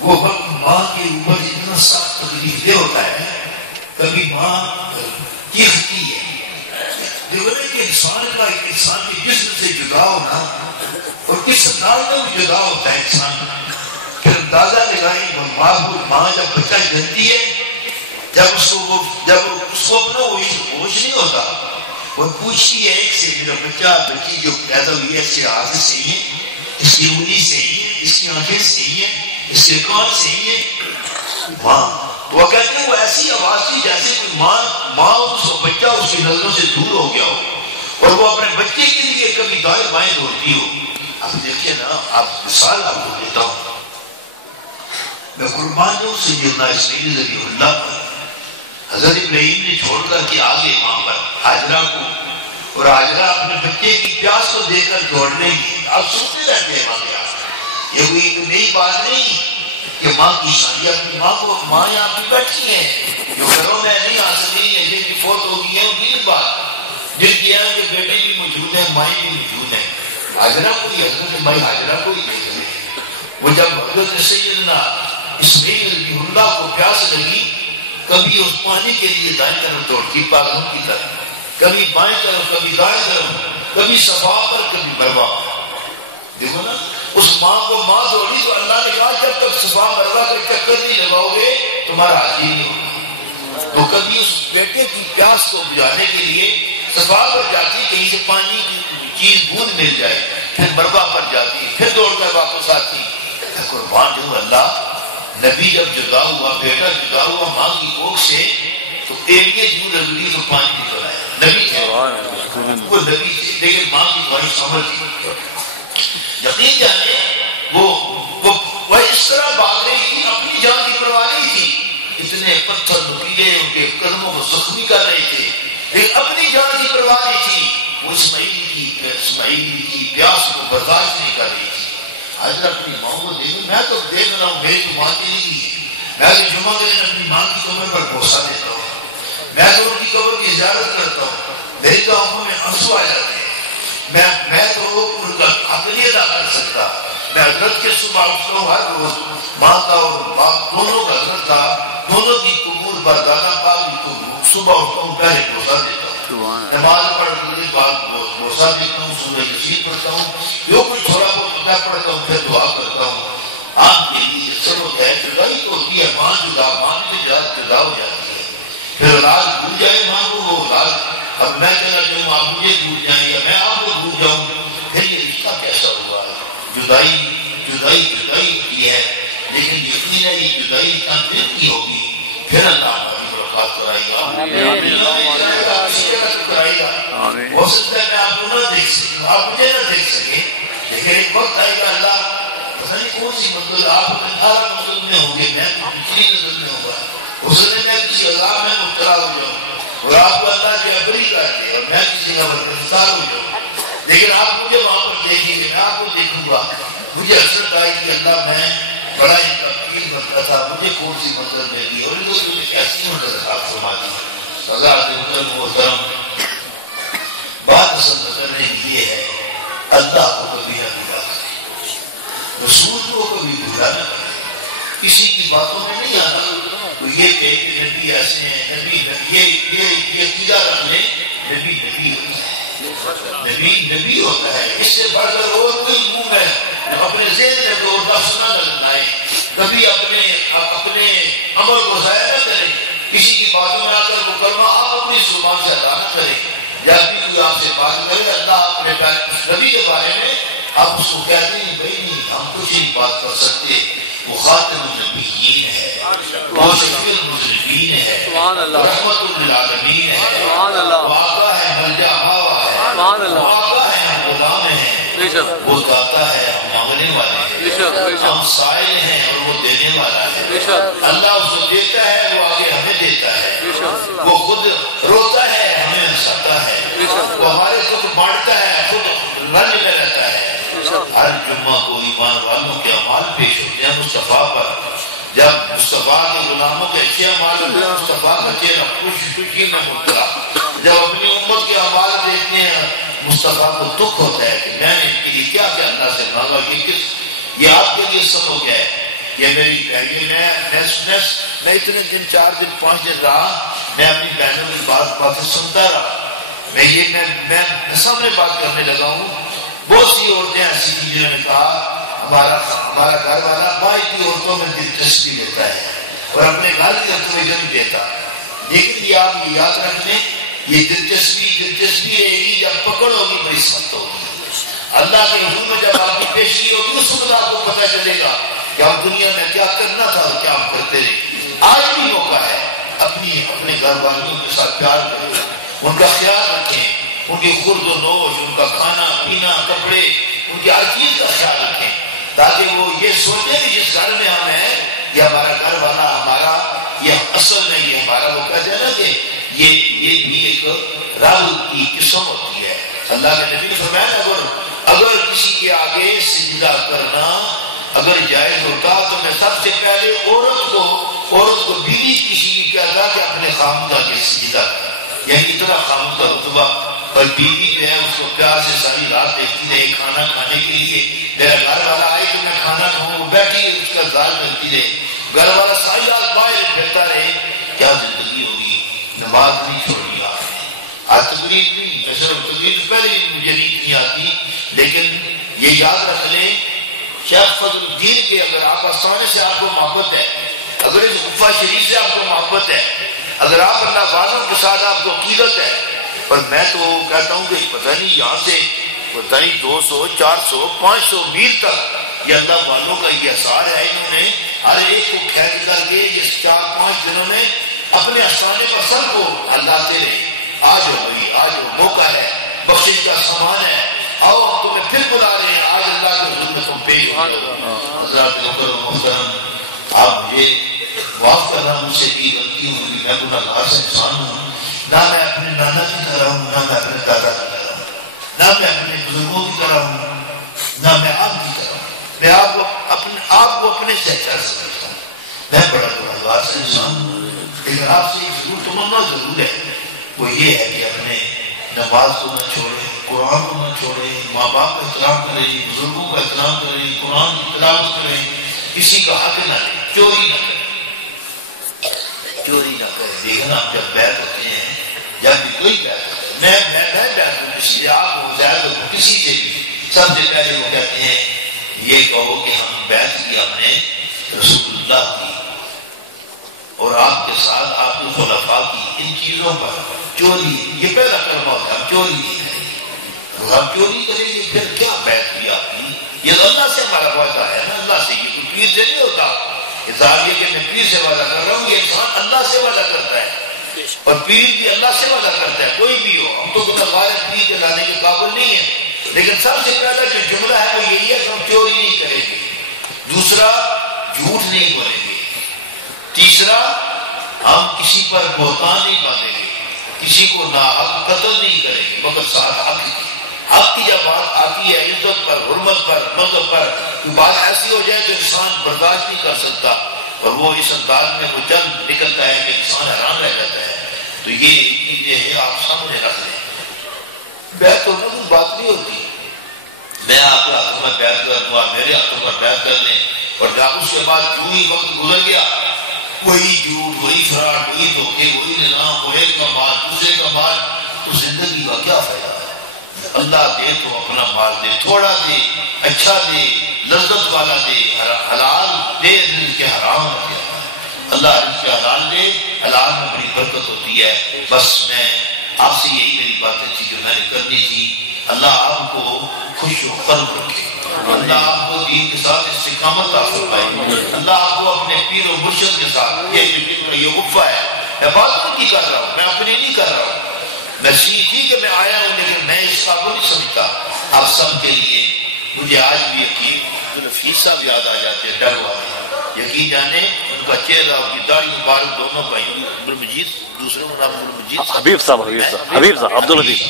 وہ وقت ماں کے اوپر اتنا سخت تکلیف دہ ہوتا ہے, کبھی ماں چیختی ہے. دیکھو نا کہ انسان کے جسم سے جدا ہونا اور کس انداز میں بھی جدا ہوتا ہے انسان. پھر اندازہ لگائیں ماں جب بچہ جنتی ہے, جب اس کو اپنا ہوش نہیں ہوتا, وہ پوچھتی ہے ایک سے, میرا بچہ بچی جو پیدا ہوئی ہے اس کے ہاتھ صحیح ہے, اس کی انگلی صحیح ہے, اس کی آنکھیں صحیح ہے, اس کے کان صحیح ہے. ماں وہ کہتے ہیں وہ ایسی آواز تھی جیسے کوئی ماں اس بچہ اس کی نظروں سے دور ہو گیا ہو اور وہ اپنے بچے کے لیے کبھی دائیں بائیں دوڑتی ہو. اب دیکھیے نا, آپ مثال آپ کو دیتا ہوں, میں قربان ہوں سیدنا اسماعیل ذبیح اللہ پر. حضرت ابراہیم نے چھوڑ کر کے آگے وہاں پر حاجرہ کو, اور حاجرہ اپنے بچے کی پیاس کو دیکھ کر دوڑنے کی. آپ سنتے رہتے ہیں وہاں پہ, یہ کوئی نئی بات نہیں کہ ماں کی شادی, اپنی ماں کو, ماں یہاں پہ بیٹھی ہیں جو گھروں میں نہیں آ سکتی ہیں, جن کی فوت ہو گئی ہے, ان کی بات, جن کی یہاں کے بیٹے بھی موجود ہیں, مائیں بھی موجود ہیں. حاجرہ کو ہی, حضرت مائی حاجرہ کو ہی دیکھ رہے ہیں. وہ جب حضرت سیدنا اسماعیل ذبیح اللہ کو پیاس لگی, کبھی اس پانی کے لیے دائیں طرف دوڑتی پاگلوں کی طرح, کبھی بائیں طرف کبھی دائیں طرف, کبھی صفا پر کبھی مروا. دیکھو نا, اس ماں کو ماں دوڑی تو اللہ نے کہا جب تک صفا مروا کے چکر نہیں لگاؤ گے تمہارا حاضر نہیں ہوگا. تو کبھی اس بیٹے کی پیاس کو بجھانے کے لیے صفا پر جاتی, کہیں سے پانی کی چیز بوند مل جائے, پھر مروا پر جاتی, پھر دوڑ کر واپس آتی. قربان جو اللہ, نبی جب جدا ہوا, بیٹا جدا ہوا ماں کی کوکھ سے, تو ایڑیاں جو لگی تو پانی نکل آیا. نبی تھے وہ, نبی تھے, لیکن ماں کی دعائیں سمجھ تھی. یقین جانے وہ اس طرح بھاگ رہی تھی, اپنی جان کی پرواہ نہیں تھی. اتنے پتھر نکیلے ان کے قدموں کو زخمی کر رہے تھے, لیکن اپنی جان کی پرواہ نہیں تھی. وہ اسماعیل کی پیاس کو برداشت نہیں کر رہی تھی. حضرت اپنی ماں کو دیکھو, میں تو دیکھ رہا ہوں, میری تو ماں کی نہیں ہے, میں تو جمعہ کے دن اپنی ماں کی کمر پر بوسہ دیتا ہوں, میں تو ان کی قبر کی زیارت کرتا ہوں, میری تو آنکھوں میں آنسو آ جاتے ہیں. میں تو ان کا حق نہیں ادا کر سکتا. میں حضرت کے صبح اٹھتا ہوں ہر روز, ماں کا اور باپ دونوں کا, حضرت کا دونوں کی قبور پر, دادا باپ کی قبور, صبح اٹھتا ہوں پہلے بوسہ دیتا ہوں, نماز پڑھنے کے بعد بوسہ دیتا ہوں, سورہ یاسین پڑھتا ہوں, جو کوئی تھوڑا بہت میں پڑھتا ہوں, پھر دعا کرتا ہوں. آپ کے لیے سب ہوتا ہے, جدائی تو ہوتی ہے, ماں جدا, ماں سے جدا ہو جاتی ہے. پھر اولاد بھول جائے ماں کو, وہ اولاد, اب میں چلا جاؤں آپ مجھے بھول جائیں یا میں آپ کو بھول جاؤں, پھر یہ رشتہ کیسا ہوا ہے. جدائی ہوتی ہے, لیکن یقین ہے یہ جدائی اتنا دل کی ہوگی, پھر اللہ ہماری ملاقات کرائے گا, ہو سکتا ہے میں آپ کو نہ دیکھ سکوں, آپ مجھے نہ دیکھ سکیں, لیکن ایک وقت آئے گا اللہ پتہ نہیں کون سی مدد, آپ اپنے مدد میں ہوں گے, میں دوسری نظر میں ہوگا, اس نے میں کسی عذاب میں مبتلا ہو جاؤں اور آپ کو اللہ کی ابری کر دے اور میں کسی کا گرفتار ہو جاؤں, لیکن آپ مجھے وہاں پر دیکھیں گے, میں آپ کو دیکھوں گا. مجھے حسرت آئی کہ اللہ میں بڑا ان کا فیل بنتا تھا, مجھے کون سی مدد ملی اور مجھے کیسی مدد آپ فرما دی. محترم, بات اصل نظر نہیں یہ ہے, اللہ کو کبھی نہ بھولا کرے, رسول کو کبھی بھولا نہ کرے. کسی کی باتوں میں نہیں آنا. تو یہ کہ نبی ایسے ہیں، نبی یہ عقیدہ رکھ لیں، نبی ہوتا ہے، نبی ہوتا ہے. اس سے بڑھ کر اور کوئی منہ میں اپنے ذہن میں کوئی اور لفظ نہ لگائے، کبھی اپنے عمل کو ضائع نہ کریں. کسی کی باتوں میں آ کر وہ کلمہ آپ اپنی زبان سے ادا نہ کریں. جب بھی کوئی آپ سے بات کرے اللہ اپنے نبی کے بارے میں آپ اس کو کہتے ہیں بھائی نہیں ہم کچھ نہیں بات کر سکتے، وہ خاتم النبیین ہے، وہ شفیع المذنبین ہے، رحمت للعالمین ہے، وہ آقا ہے، ملجا ماوا ہے، وہ آقا ہے، ہم غلام ہیں، وہ داتا ہے، ہم مانگنے والے ہیں، ہم سائل ہیں اور وہ دینے والا ہے. اللہ اس کو دیتا ہے، وہ آگے ہمیں دیتا ہے، وہ خود روتا ہے، ہمیں ہنساتا ہے، وہ ہمارے خود بانٹتا ہے، خود رنج میں رہتا ہے. ہر جمعہ کو ایمان والوں کے اعمال پیش ہوتے ہیں مصطفیٰ پر. جب مصطفیٰ کے غلاموں کے اچھے اعمال ہوتے ہیں مصطفیٰ کا چہرہ خوشی میں مبتلا. جب اپنی امت کے اعمال دیکھتے ہیں مصطفیٰ کو دکھ ہوتا ہے کہ میں نے ان کے لیے کیا کیا اللہ سے مانگا، یہ آپ کے لیے سب ہو گیا ہے. یہ میری میں اتنے دن 4 دن 5 دن رہا، میں اپنی بہنوں کی باتیں سنتا رہا. میں سامنے بات کرنے لگا ہوں. بہت سی عورتیں ایسی تھیں جنہوں نے کہا ہمارا گھر والا باہر کی عورتوں میں دلچسپی لیتا ہے اور اپنے گھر کی توجہ نہیں دیتا. لیکن یہ آپ یہ یاد رکھ لیں، یہ دلچسپی رہے گی جب پکڑ ہوگی بڑی سخت ہوگی. اللہ کے حضور میں جب آپ کی پیشگی ہوگی اس وقت آپ کو پتہ چلے گا کہ ہم دنیا میں کیا کرنا تھا اور کیا ہم کرتے رہے. آج بھی موقع ہے اپنے گھر والوں کے ساتھ پیار کریں، ان کا خیال رکھیں، ان کی خورد و نوش، ان کا کھانا پینا کپڑے، ان کی ہر چیز کا خیال رکھیں تاکہ وہ یہ سوچیں کہ جس گھر میں ہم ہیں یہ ہمارا گھر والا ہمارا، یہ اصل میں یہ ہمارا. وہ کہتے ہیں نا کہ یہ بھی ایک رب کی قسم ہوتی ہے. اللہ کے نبی نے فرمایا اگر کسی کے آگے سجدہ کرنا اگر جائز ہوتا تو میں سب سے پہلے عورت کو بیوی کسی کی کہتا کہ اپنے خامدہ کے سجدہ کر. یعنی اتنا خامد کا رتبہ. اور بیوی جو ہے اس کو پیار سے ساری رات دیکھتی رہے کھانا کھانے کے لیے، میرا گھر والا آئے کہ میں کھانا کھاؤں، وہ بیٹھی اس کا انتظار کرتی رہے، گھر والا ساری رات باہر پھرتا رہے. کیا زندگی ہوگی. نماز نہیں چھوڑی آپ نے. تقریر نہیں، تقریر پہلے مجھے نہیں آتی، لیکن یہ یاد رکھ لیں شیخ فضل الدین کے اگر آپ آسانی سے آپ کو محبت ہے، اگر اس غفا شریف سے آپ کو محبت ہے، اگر آپ اللہ والوں کے ساتھ آپ کو عقیدت ہے. پر میں تو کہتا ہوں کہ پتہ نہیں یہاں سے پتہ نہیں 200 400 500 میل تک یہ اللہ والوں کا یہ اثار ہے. انہوں نے ہر ایک کو قید کر کے اس 4-5 دنوں میں اپنے آستانے پر سب کو لاتے رہے. آج موقع ہے، بخشش کا سامان ہے، آؤ تمہیں پھر بلا رہے ہیں. آج اللہ کے حضور میں تم پیش حضرات محترم، آپ مجھے معاف کرنا، مجھ سے کی غلطی ہوگی، میں گناہگار سے انسان ہوں. نہ میں اپنے نانا کی طرح ہوں، نہ میں اپنے دادا کی طرح ہوں، نہ میں اپنے بزرگوں کی طرح ہوں، نہ میں آپ کی طرح ہوں. میں آپ کو اپنے سے اچھا سمجھتا ہوں. میں بڑا گناہگار سے انسان ہوں، لیکن آپ سے ایک ضرور تمنا ضرور ہے، وہ یہ ہے کہ اپنے نماز کو نہ چھوڑیں، قرآن کو نہ چھوڑیں، ماں باپ کا احترام کریں، بزرگوں کا احترام کریں، قرآن کی تلاوت کریں، کسی کا حق نہ لیں، چوری نہ کریں. دیکھنا آپ جب بیعت ہوتے ہیں، جب بھی کوئی بیعت ہوتے ہیں، میں بیعت ہوں کسی سے، آپ ہو زیادہ ہو کسی سے بھی، سب سے پہلے وہ کہتے ہیں یہ کہو کہ ہم بیعت کی ہم نے رسول اللہ کی اور آپ کے ساتھ آپ کے خلفاء کی. ان چیزوں پر چوری، یہ پہلا کلمہ ہوتا ہے، ہم چوری نہیں کریں گے. اگر ہم چوری کریں گے پھر کیا بیعت کی آپ کی؟ یہ اللہ سے ہمارا وعدہ ہے نا، اللہ سے. یہ کوئی پیر سے نہیں ہوتا. اظہار یہ کہ میں پیر سے وعدہ کر رہا ہوں، یہ انسان اللہ سے وعدہ کرتا ہے اور پیر بھی اللہ سے وعدہ کرتا ہے. کوئی بھی ہو، ہم تو گناہگار پیر جلانے کے قابل نہیں ہیں، لیکن سب سے پہلا جو جملہ ہے وہ یہی ہے کہ ہم چوری نہیں کریں گے. دوسرا، جھوٹ نہیں بولیں گے. تیسرا، ہم کسی پر بہتان نہیں باندھیں گے، کسی کو ناحق قتل نہیں کریں گے، مگر ساتھ حق کی جب بات آتی ہے عزت پر، حرمت پر، مذہب پر، تو بات ایسی ہو جائے تو انسان برداشت نہیں کر سکتا اور وہ اس انداز میں وہ جلد نکلتا ہے کہ انسان حیران رہ جاتا ہے. تو یہ چیزیں ہے آپ سامنے رکھ لیں. بیعت ہونا کوئی بات نہیں ہوتی. میں آپ کے ہاتھوں میں بیعت کر دوں، آپ میرے ہاتھوں پر بیعت کر لیں، اور جب اس کے بعد جو ہی وقت گزر گیا وہی جھوٹ، وہی فراڈ، وہی دھوکے، وہی نظام، وہ ایک کا مال دوسرے کا مال، تو زندگی کا کیا فائدہ ہے؟ اللہ دے تو اپنا مال دے، تھوڑا دے، اچھا دے، لذت والا دے، حلال دے، رزق حرام نہ دے۔ اللہ رزق حلال دے، حلال میں بڑی برکت ہوتی ہے۔ بس میں آپ سے یہی میری باتیں تھی جو میں نے کرنی تھی۔ اللہ آپ کو خوش و قلب رکھے، اللہ آپ کو دین کے ساتھ استقامت عطا فرمائے، اللہ آپ کو اپنے پیر و مرشد کے ساتھ، یہ غفہ ہے، میں بات نہیں کر رہا ہوں، میں اپنے نہیں کر رہا ہوں، میں سیکھی کہ میں آیا ہوں لیکن میں اس کا کو نہیں سمجھتا۔ آپ سب کے لیے مجھے آج بھی یقین نفیس صاحب یاد آ جاتے ہیں، ڈر والے، یقین جانے ان کا چہرہ، ان کی داڑھی مبارک دونوں بھائیوں، عبدالمجید دوسرے کا نام عبدالمجید حبیب صاحب عبدالحبیب،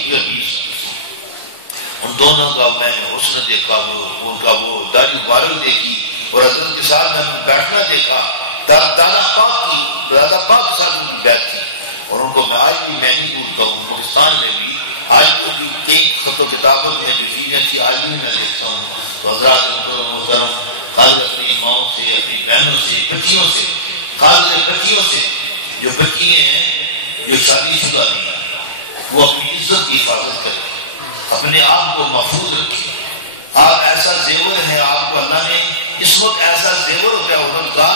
ان دونوں کا میں نے حسن دیکھا، ان کا وہ داڑھی مبارک دیکھی، اور حضرت کے ساتھ میں نے بیٹھنا دیکھا، دانا پاک کی دادا پاک کے ساتھ ان کی بیٹھ تھی، اور ان کو میں آج بھی میں نہیں بھولتا ہوں۔ پاکستان میں بھی آج بھی ایک خط و کتابت میں جو چیزیں تھی آج بھی میں دیکھتا ہوں، تو حضرات محترم خالد اپنی ماؤں سے، اپنی بہنوں سے، بچیوں سے، خالد بچیوں سے، جو بچیاں ہیں جو شادی شدہ نہیں ہیں، وہ اپنی عزت کی حفاظت کریں، اپنے آپ کو محفوظ رکھیں۔ آپ ایسا زیور ہے، آپ کو اللہ نے اس وقت ایسا زیور ہوتا ہے عورت کا،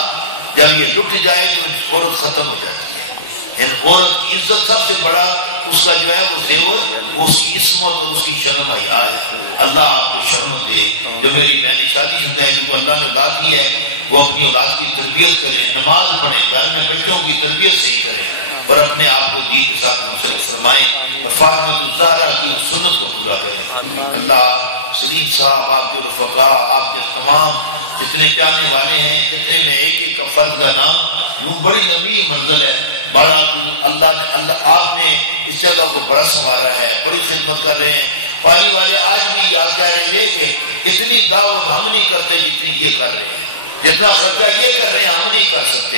جب یہ لٹ جائے تو عورت ختم ہو جاتی ہے۔ ان عورت کی عزت سب سے بڑا اس کا جو ہے وہ زیور، وہ اس کی عصمت اور اس کی شرم حیا ہے۔ اللہ آپ کو شرم دے۔ جو میری میں نے شادی شدہ ہے، جن کو اللہ نے اولاد دی ہے، وہ اپنی اولاد کی تربیت کریں، نماز پڑھیں، گھر میں بچوں کی تربیت صحیح کریں، اور اپنے آپ کو دین کے ساتھ منسلک فرمائیں، اور فاطمہ الزہرا کی سنت کو پورا کریں۔ اللہ سلیم صاحب، آپ کے رفقا، آپ کے تمام جتنے چاہنے والے ہیں، جتنے میں ایک ایک کا فرد کا نام، یوں بڑی لمبی منزل ہے، بڑا اللہ آپ نے اس جگہ کو بڑا سنوارا ہے، بڑی خدمت کر رہے ہیں۔ پانی والے آج بھی یاد کہہ رہے ہیں کہ اتنی دعوت ہم نہیں کرتے جتنی یہ کر رہے ہیں، جتنا خرچہ یہ کر رہے ہیں ہم نہیں کر سکتے،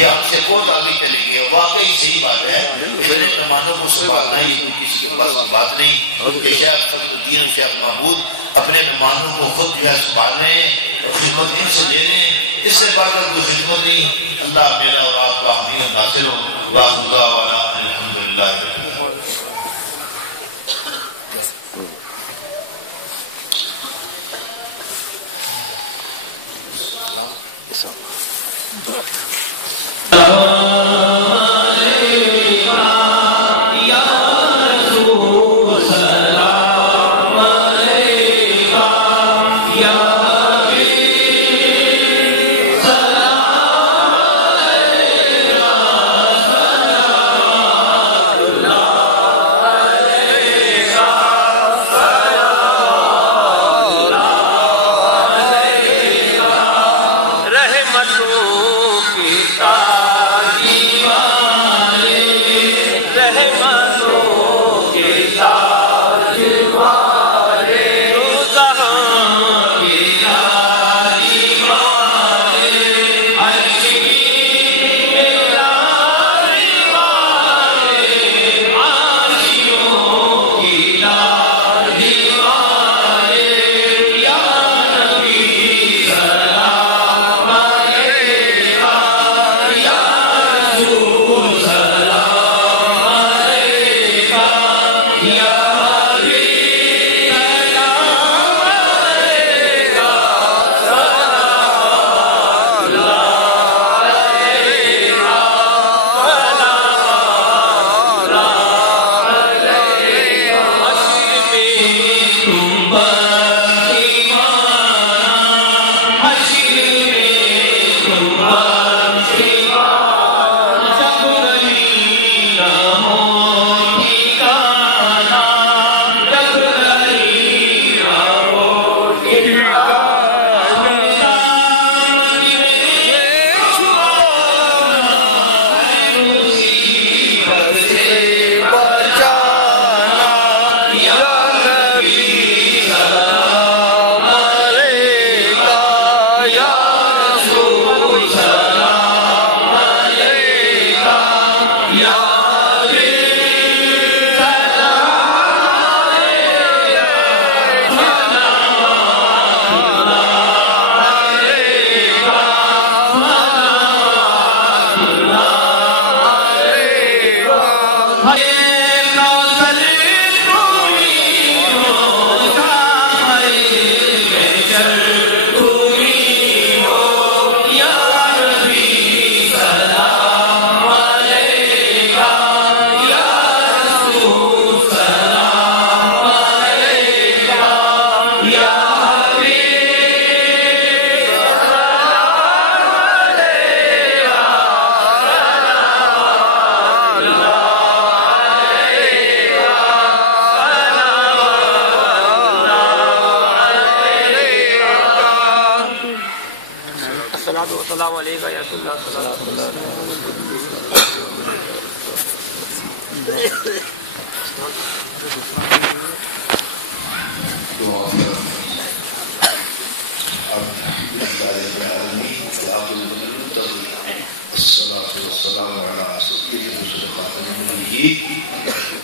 یہ ہم سے بہت آگے چلیں گے۔ واقعی صحیح بات ہے، اتنے مہمانوں کو سنبھالنا ہی کسی کے پاس کی بات نہیں، کہ شیخ فضل الدین شیخ محمود اپنے مہمانوں کو خود جو ہے سنبھال رہے ہیں، خدمت ان سے لے رہے ہیں، اس سے بعد کوئی خدمت نہیں۔ اللہ میرا اور آپ کا حامی و ناصر ہو، الحمد للہ۔ رحمتوں کی تاج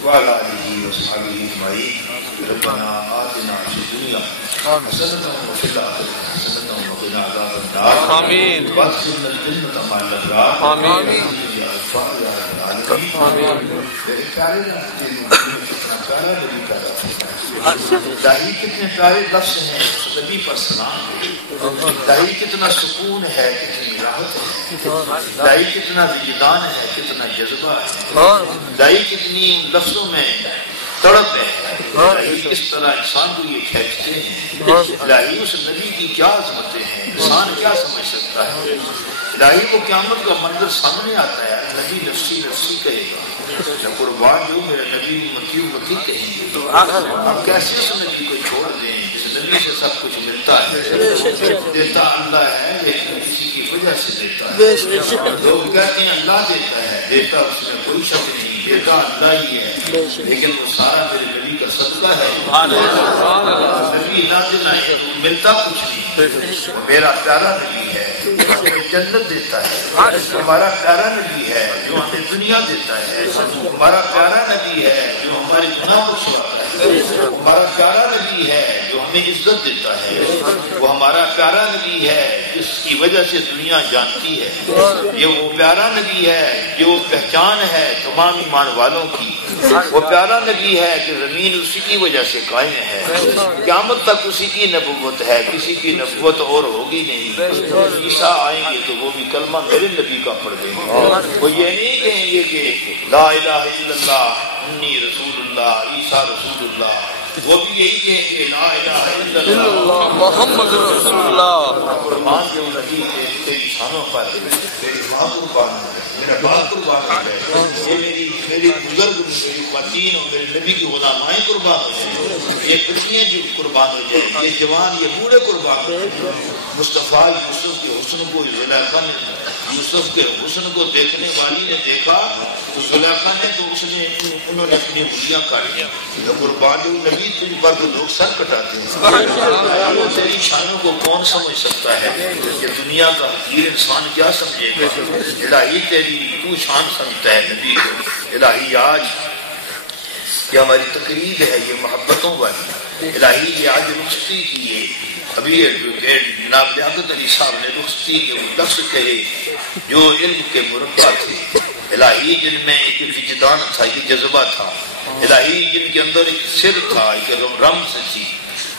وعلى آله وصحبه أجمعين ربنا آتنا في الدنيا حسنة وفي الآخرة حسنة وقنا عذاب النار آمين وادخلنا الجنة مع الأبرار آمين يا غفار يا رب العالمين دائی کتنے پیارے لفظ ہیں نبی پر سلام دائی کتنا سکون ہے کتنی راحت ہے دائی کتنا وجدان ہے کتنا جذبہ ہے دائی کتنی لفظوں میں تڑپ ہے دائی کس طرح انسان کو یہ کھینچتے ہیں دائی اس نبی کی کیا عظمتیں ہیں انسان کیا سمجھ سکتا ہے دائی کو قیامت کا منظر سامنے آتا ہے نبی نفسی نفسی کہے گا قربان جو میرے نبی مکی مکی کہیں گے ہم کیسے اس نبی کو چھوڑ دیں جس نبی سے سب کچھ ملتا ہے دیتا اللہ ہے لیکن کسی کی وجہ سے دیتا ہے لوگ کہتے ہیں اللہ دیتا ہے دیتا اس میں کوئی شک نہیں دیتا اللہ ہی ہے لیکن وہ سارا میرے نبی کا صدقہ ہے نبی نہ دینا ہے ملتا کچھ نہیں وہ میرا پیارا نبی ہے ہمیں جنت دیتا ہے ہمارا پیارا نبی ہے جو ہمیں دنیا دیتا ہے ہمارا پیارا نبی ہے جو ہمارے گناہ کو چھڑاتا ہے ہمارا پیارا نبی ہے جو ہمیں عزت دیتا ہے وہ ہمارا پیارا نبی ہے جس کی وجہ سے دنیا جانتی ہے یہ وہ پیارا نبی ہے جو پہچان ہے تمام ایمان والوں کی وہ پیارا نبی ہے کہ زمین اسی کی وجہ سے قائم ہے قیامت تک اسی کی نبوت ہے کسی کی نبوت اور ہوگی نہیں عیسیٰ آئیں گے تو وہ بھی کلمہ میرے نبی کا پڑھ دیں گے وہ یہ نہیں کہیں گے کہ لا الہ الا اللہ انی رسول اللہ عیسیٰ رسول اللہ وہ بھی یہی کہیں گے لا الہ الا اللہ محمد رسول اللہ قربان جو نبی تیری شانوں پر تیری ماں قربان ہے میرا باپ قربان ہے یہ میری بزرگ میری خواتین اور میرے نبی کی غلامائیں قربان ہو جائیں یہ بچیاں جو قربان ہو جائیں یہ جوان یہ بوڑھے قربان ہو جائیں مصطفیٰ یوسف کے حسن کو زلیخا نے یوسف کے حسن کو دیکھنے والی نے دیکھا تو زلیخا نے تو انہوں نے اپنی انگلیاں کاٹی قربان جو نبی تجھ پر تو لوگ سر کٹاتے ہیں تیری شانوں کو کون سمجھ سکتا ہے کہ دنیا کا حقیر انسان کیا سمجھے گا الہی تیری تو شان سمجھتا ہے نبی کو الہی آج یہ ہماری تقریر ہے یہ محبتوں والی الہی یہ آج رخصتی کی ہے ابھی جناب لیاقت علی صاحب نے رخصتی کے وہ لفظ کہے جو علم کے مربع تھے الہی جن میں ایک وجدان تھا ایک جذبہ تھا الہی جن کے اندر ایک سر تھا ایک رمز تھی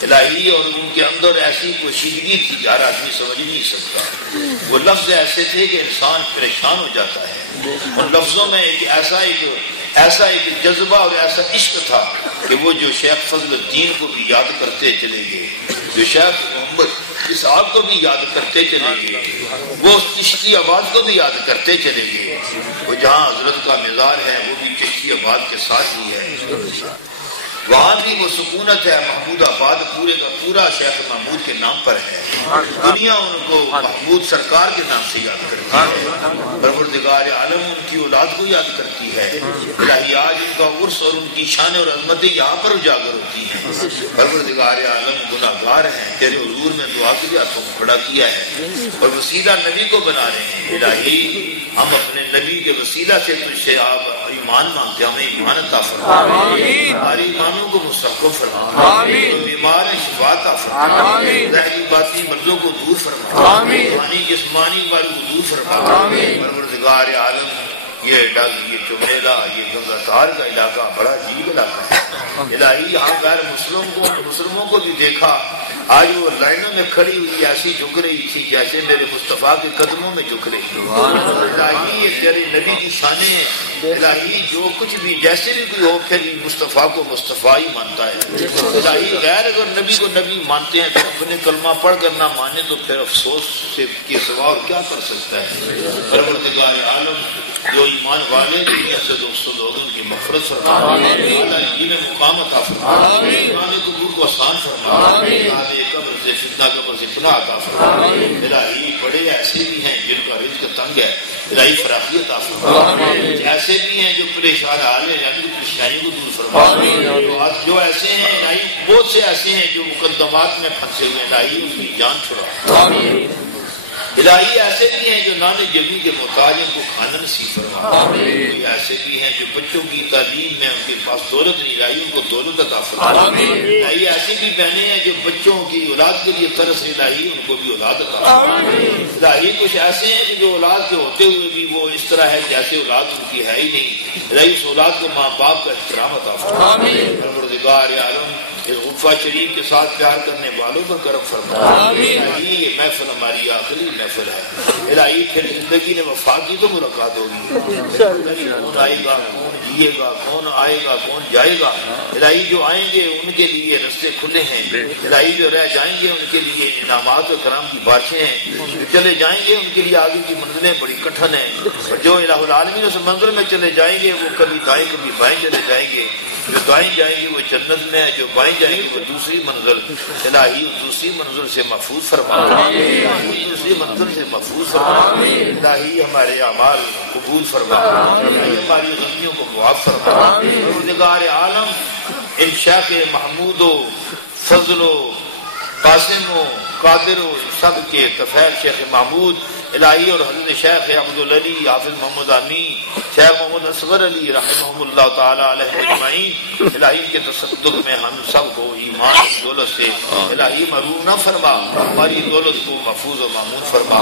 الہی اور ان کے اندر ایسی پوشیدگی تھی کہ ہر آدمی سمجھ نہیں سکتا وہ لفظ ایسے تھے کہ انسان پریشان ہو جاتا ہے ان لفظوں میں ایسا ایک جذبہ اور ایسا عشق تھا کہ وہ جو شیخ فضل الدین کو بھی یاد کرتے چلے گئے جو شیخ محمد اسحاق کو بھی یاد کرتے چلے گئے وہ چشتی آباد کو بھی یاد کرتے چلے گئے وہ جہاں حضرت کا مزار ہے وہ بھی چشتی آباد کے ساتھ ہی ہے وہاں بھی وہ سکونت ہے محمود آباد پورے کا پورا شیخ محمود کے نام پر ہے دنیا ان کو محمود سرکار کے نام سے یاد کرتی ہے پروردگار عالم ان کی اولاد کو یاد کرتی ہے الہی آج ان کا عرس اور ان کی شان اور عظمتیں یہاں پر اجاگر ہوتی ہیں پروردگار عالم گناہگار ہیں تیرے حضور میں دعا کے لیے ہاتھوں کو کھڑا کیا ہے اور وسیلہ نبی کو بنا رہے ہیں الہی ہم اپنے نبی کے وسیلہ سے تجھ سے آپ ایمان مانگتے ہمیں ایمان عطا فرما ہماری ایمانوں کو مستحکم فرما بیمار شفا عطا فرما ظاہری باطنی مرضوں کو دور فرما روحانی جسمانی والوں کو دور فرما پروردگار عالم یہ چمیلا یہ گنگا تار کا علاقہ بڑا عجیب علاقہ ہے الہی یہاں غیر مسلموں کو بھی دیکھا آج وہ لائنوں میں کھڑی ہوئی ایسی جھک رہی تھی جیسے میرے مصطفیٰ کے قدموں میں جھک رہی تھی الہی یہ تیرے نبی کی شانیں ہیں الہی جو کچھ بھی جیسے بھی کوئی ہو پھر مصطفیٰ کو مصطفیٰ ہی مانتا ہے الہی غیر اگر نبی کو نبی مانتے ہیں تو اپنے کلمہ پڑھ کر نہ مانے تو پھر افسوس سے کے سوا اور کیا کر سکتا ہے پروردگار عالم جو ایمان والے سے دوستوں لوگ ان کی مغفرت فرما، انہیں مقام عطا فرما، امام قبول کو آسان فرما، قبر سے فتنہ قبر سے پناہ عطا فرما۔ الہی بڑے ایسے بھی ہیں جن کا رزق تنگ ہے، الہی فراخی عطا فرما، ایسے بھی ہیں جو پریشان حال ہیں یعنی پریشانی کو دور فرما، جو ایسے ہیں الہی بہت سے ایسے ہیں جو مقدمات میں پھنسے ہوئے ہیں، الہی ان کی جان چھڑا۔ الہی ایسے بھی ہیں جو نان جبی کے محتاج ان کو کھانا نصیب فرما، کوئی ایسے بھی ہیں جو بچوں کی تعلیم میں ان کے پاس دولت نہیں، الہی ان کو دولت عطا فرما۔ الہی ایسی بھی بہنیں ہیں جو بچوں کی اولاد کے لیے ترس رہی، الہی ان کو بھی اولاد عطا فرما۔ الہی کچھ ایسے ہیں جو اولاد کے ہوتے ہوئے بھی وہ اس طرح ہے جیسے اولاد ان کی ہے ہی نہیں، الہی اس اولاد کو ماں باپ کا احترام عطا فرما۔ پروردگار عالم اس غفہ شریف کے ساتھ پیار کرنے والوں پر کرم فرما۔ الہی یہ محفل ہماری آخری محفل ہے، الہی پھر زندگی نے وفا کی تو ملاقات ہوگی، کون آئے گا کون جیے گا کون آئے گا کون جائے گا، الہی جو آئیں گے ان کے لیے رستے کھلے ہیں، الہی جو رہ جائیں گے ان کے لیے انعامات و کرام کی بارشیں ہیں، جو چلے جائیں گے ان کے لیے آگے کی منزلیں بڑی کٹھن ہیں، اور جو الہ العالمین اس منزل میں چلے جائیں گے وہ کبھی دائیں کبھی بائیں چلے جائیں گے، جو دائیں جائیں گے وہ جنت میں ہے، جو بائیں جائیں گے وہ دوسری منزل، الہی دوسری منزل سے محفوظ فرما، دوسری منزل سے محفوظ فرما، الہی ہمارے اعمال قبول فرما، الہی ہماری غلطیوں کو معاف فرما۔ پروردگار عالم ان شیخ محمود و فضل و قاسم و قادر و سب کے کفیل شیخ محمود الہی اور حضرت شیخ عبدالعلی حافظ محمد امین شیخ محمد اصغر علی رحمہ اللہ تعالی علیہ اجمعین، الہی کے تصدق میں ہم سب کو ایمان کی دولت سے الہی محروم نہ فرما، ہماری دولت کو محفوظ و مامون فرما۔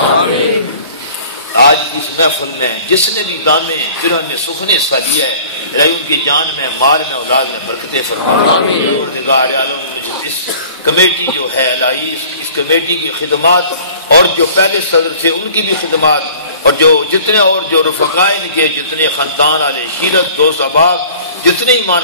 آج اس محفل میں جس نے بھی دانے پرانے سخنے حصہ لیا ہے الہی ان کی جان میں مال میں اولاد میں برکتیں فرما۔ پروردگار عالم اس کمیٹی جو ہے الہی اس کمیٹی کی خدمات اور جو پہلے صدر تھے ان کی بھی خدمات اور جو جتنے اور جو رفقائن کے جتنے خاندان والے شیرت دوست احباب جتنے ایمان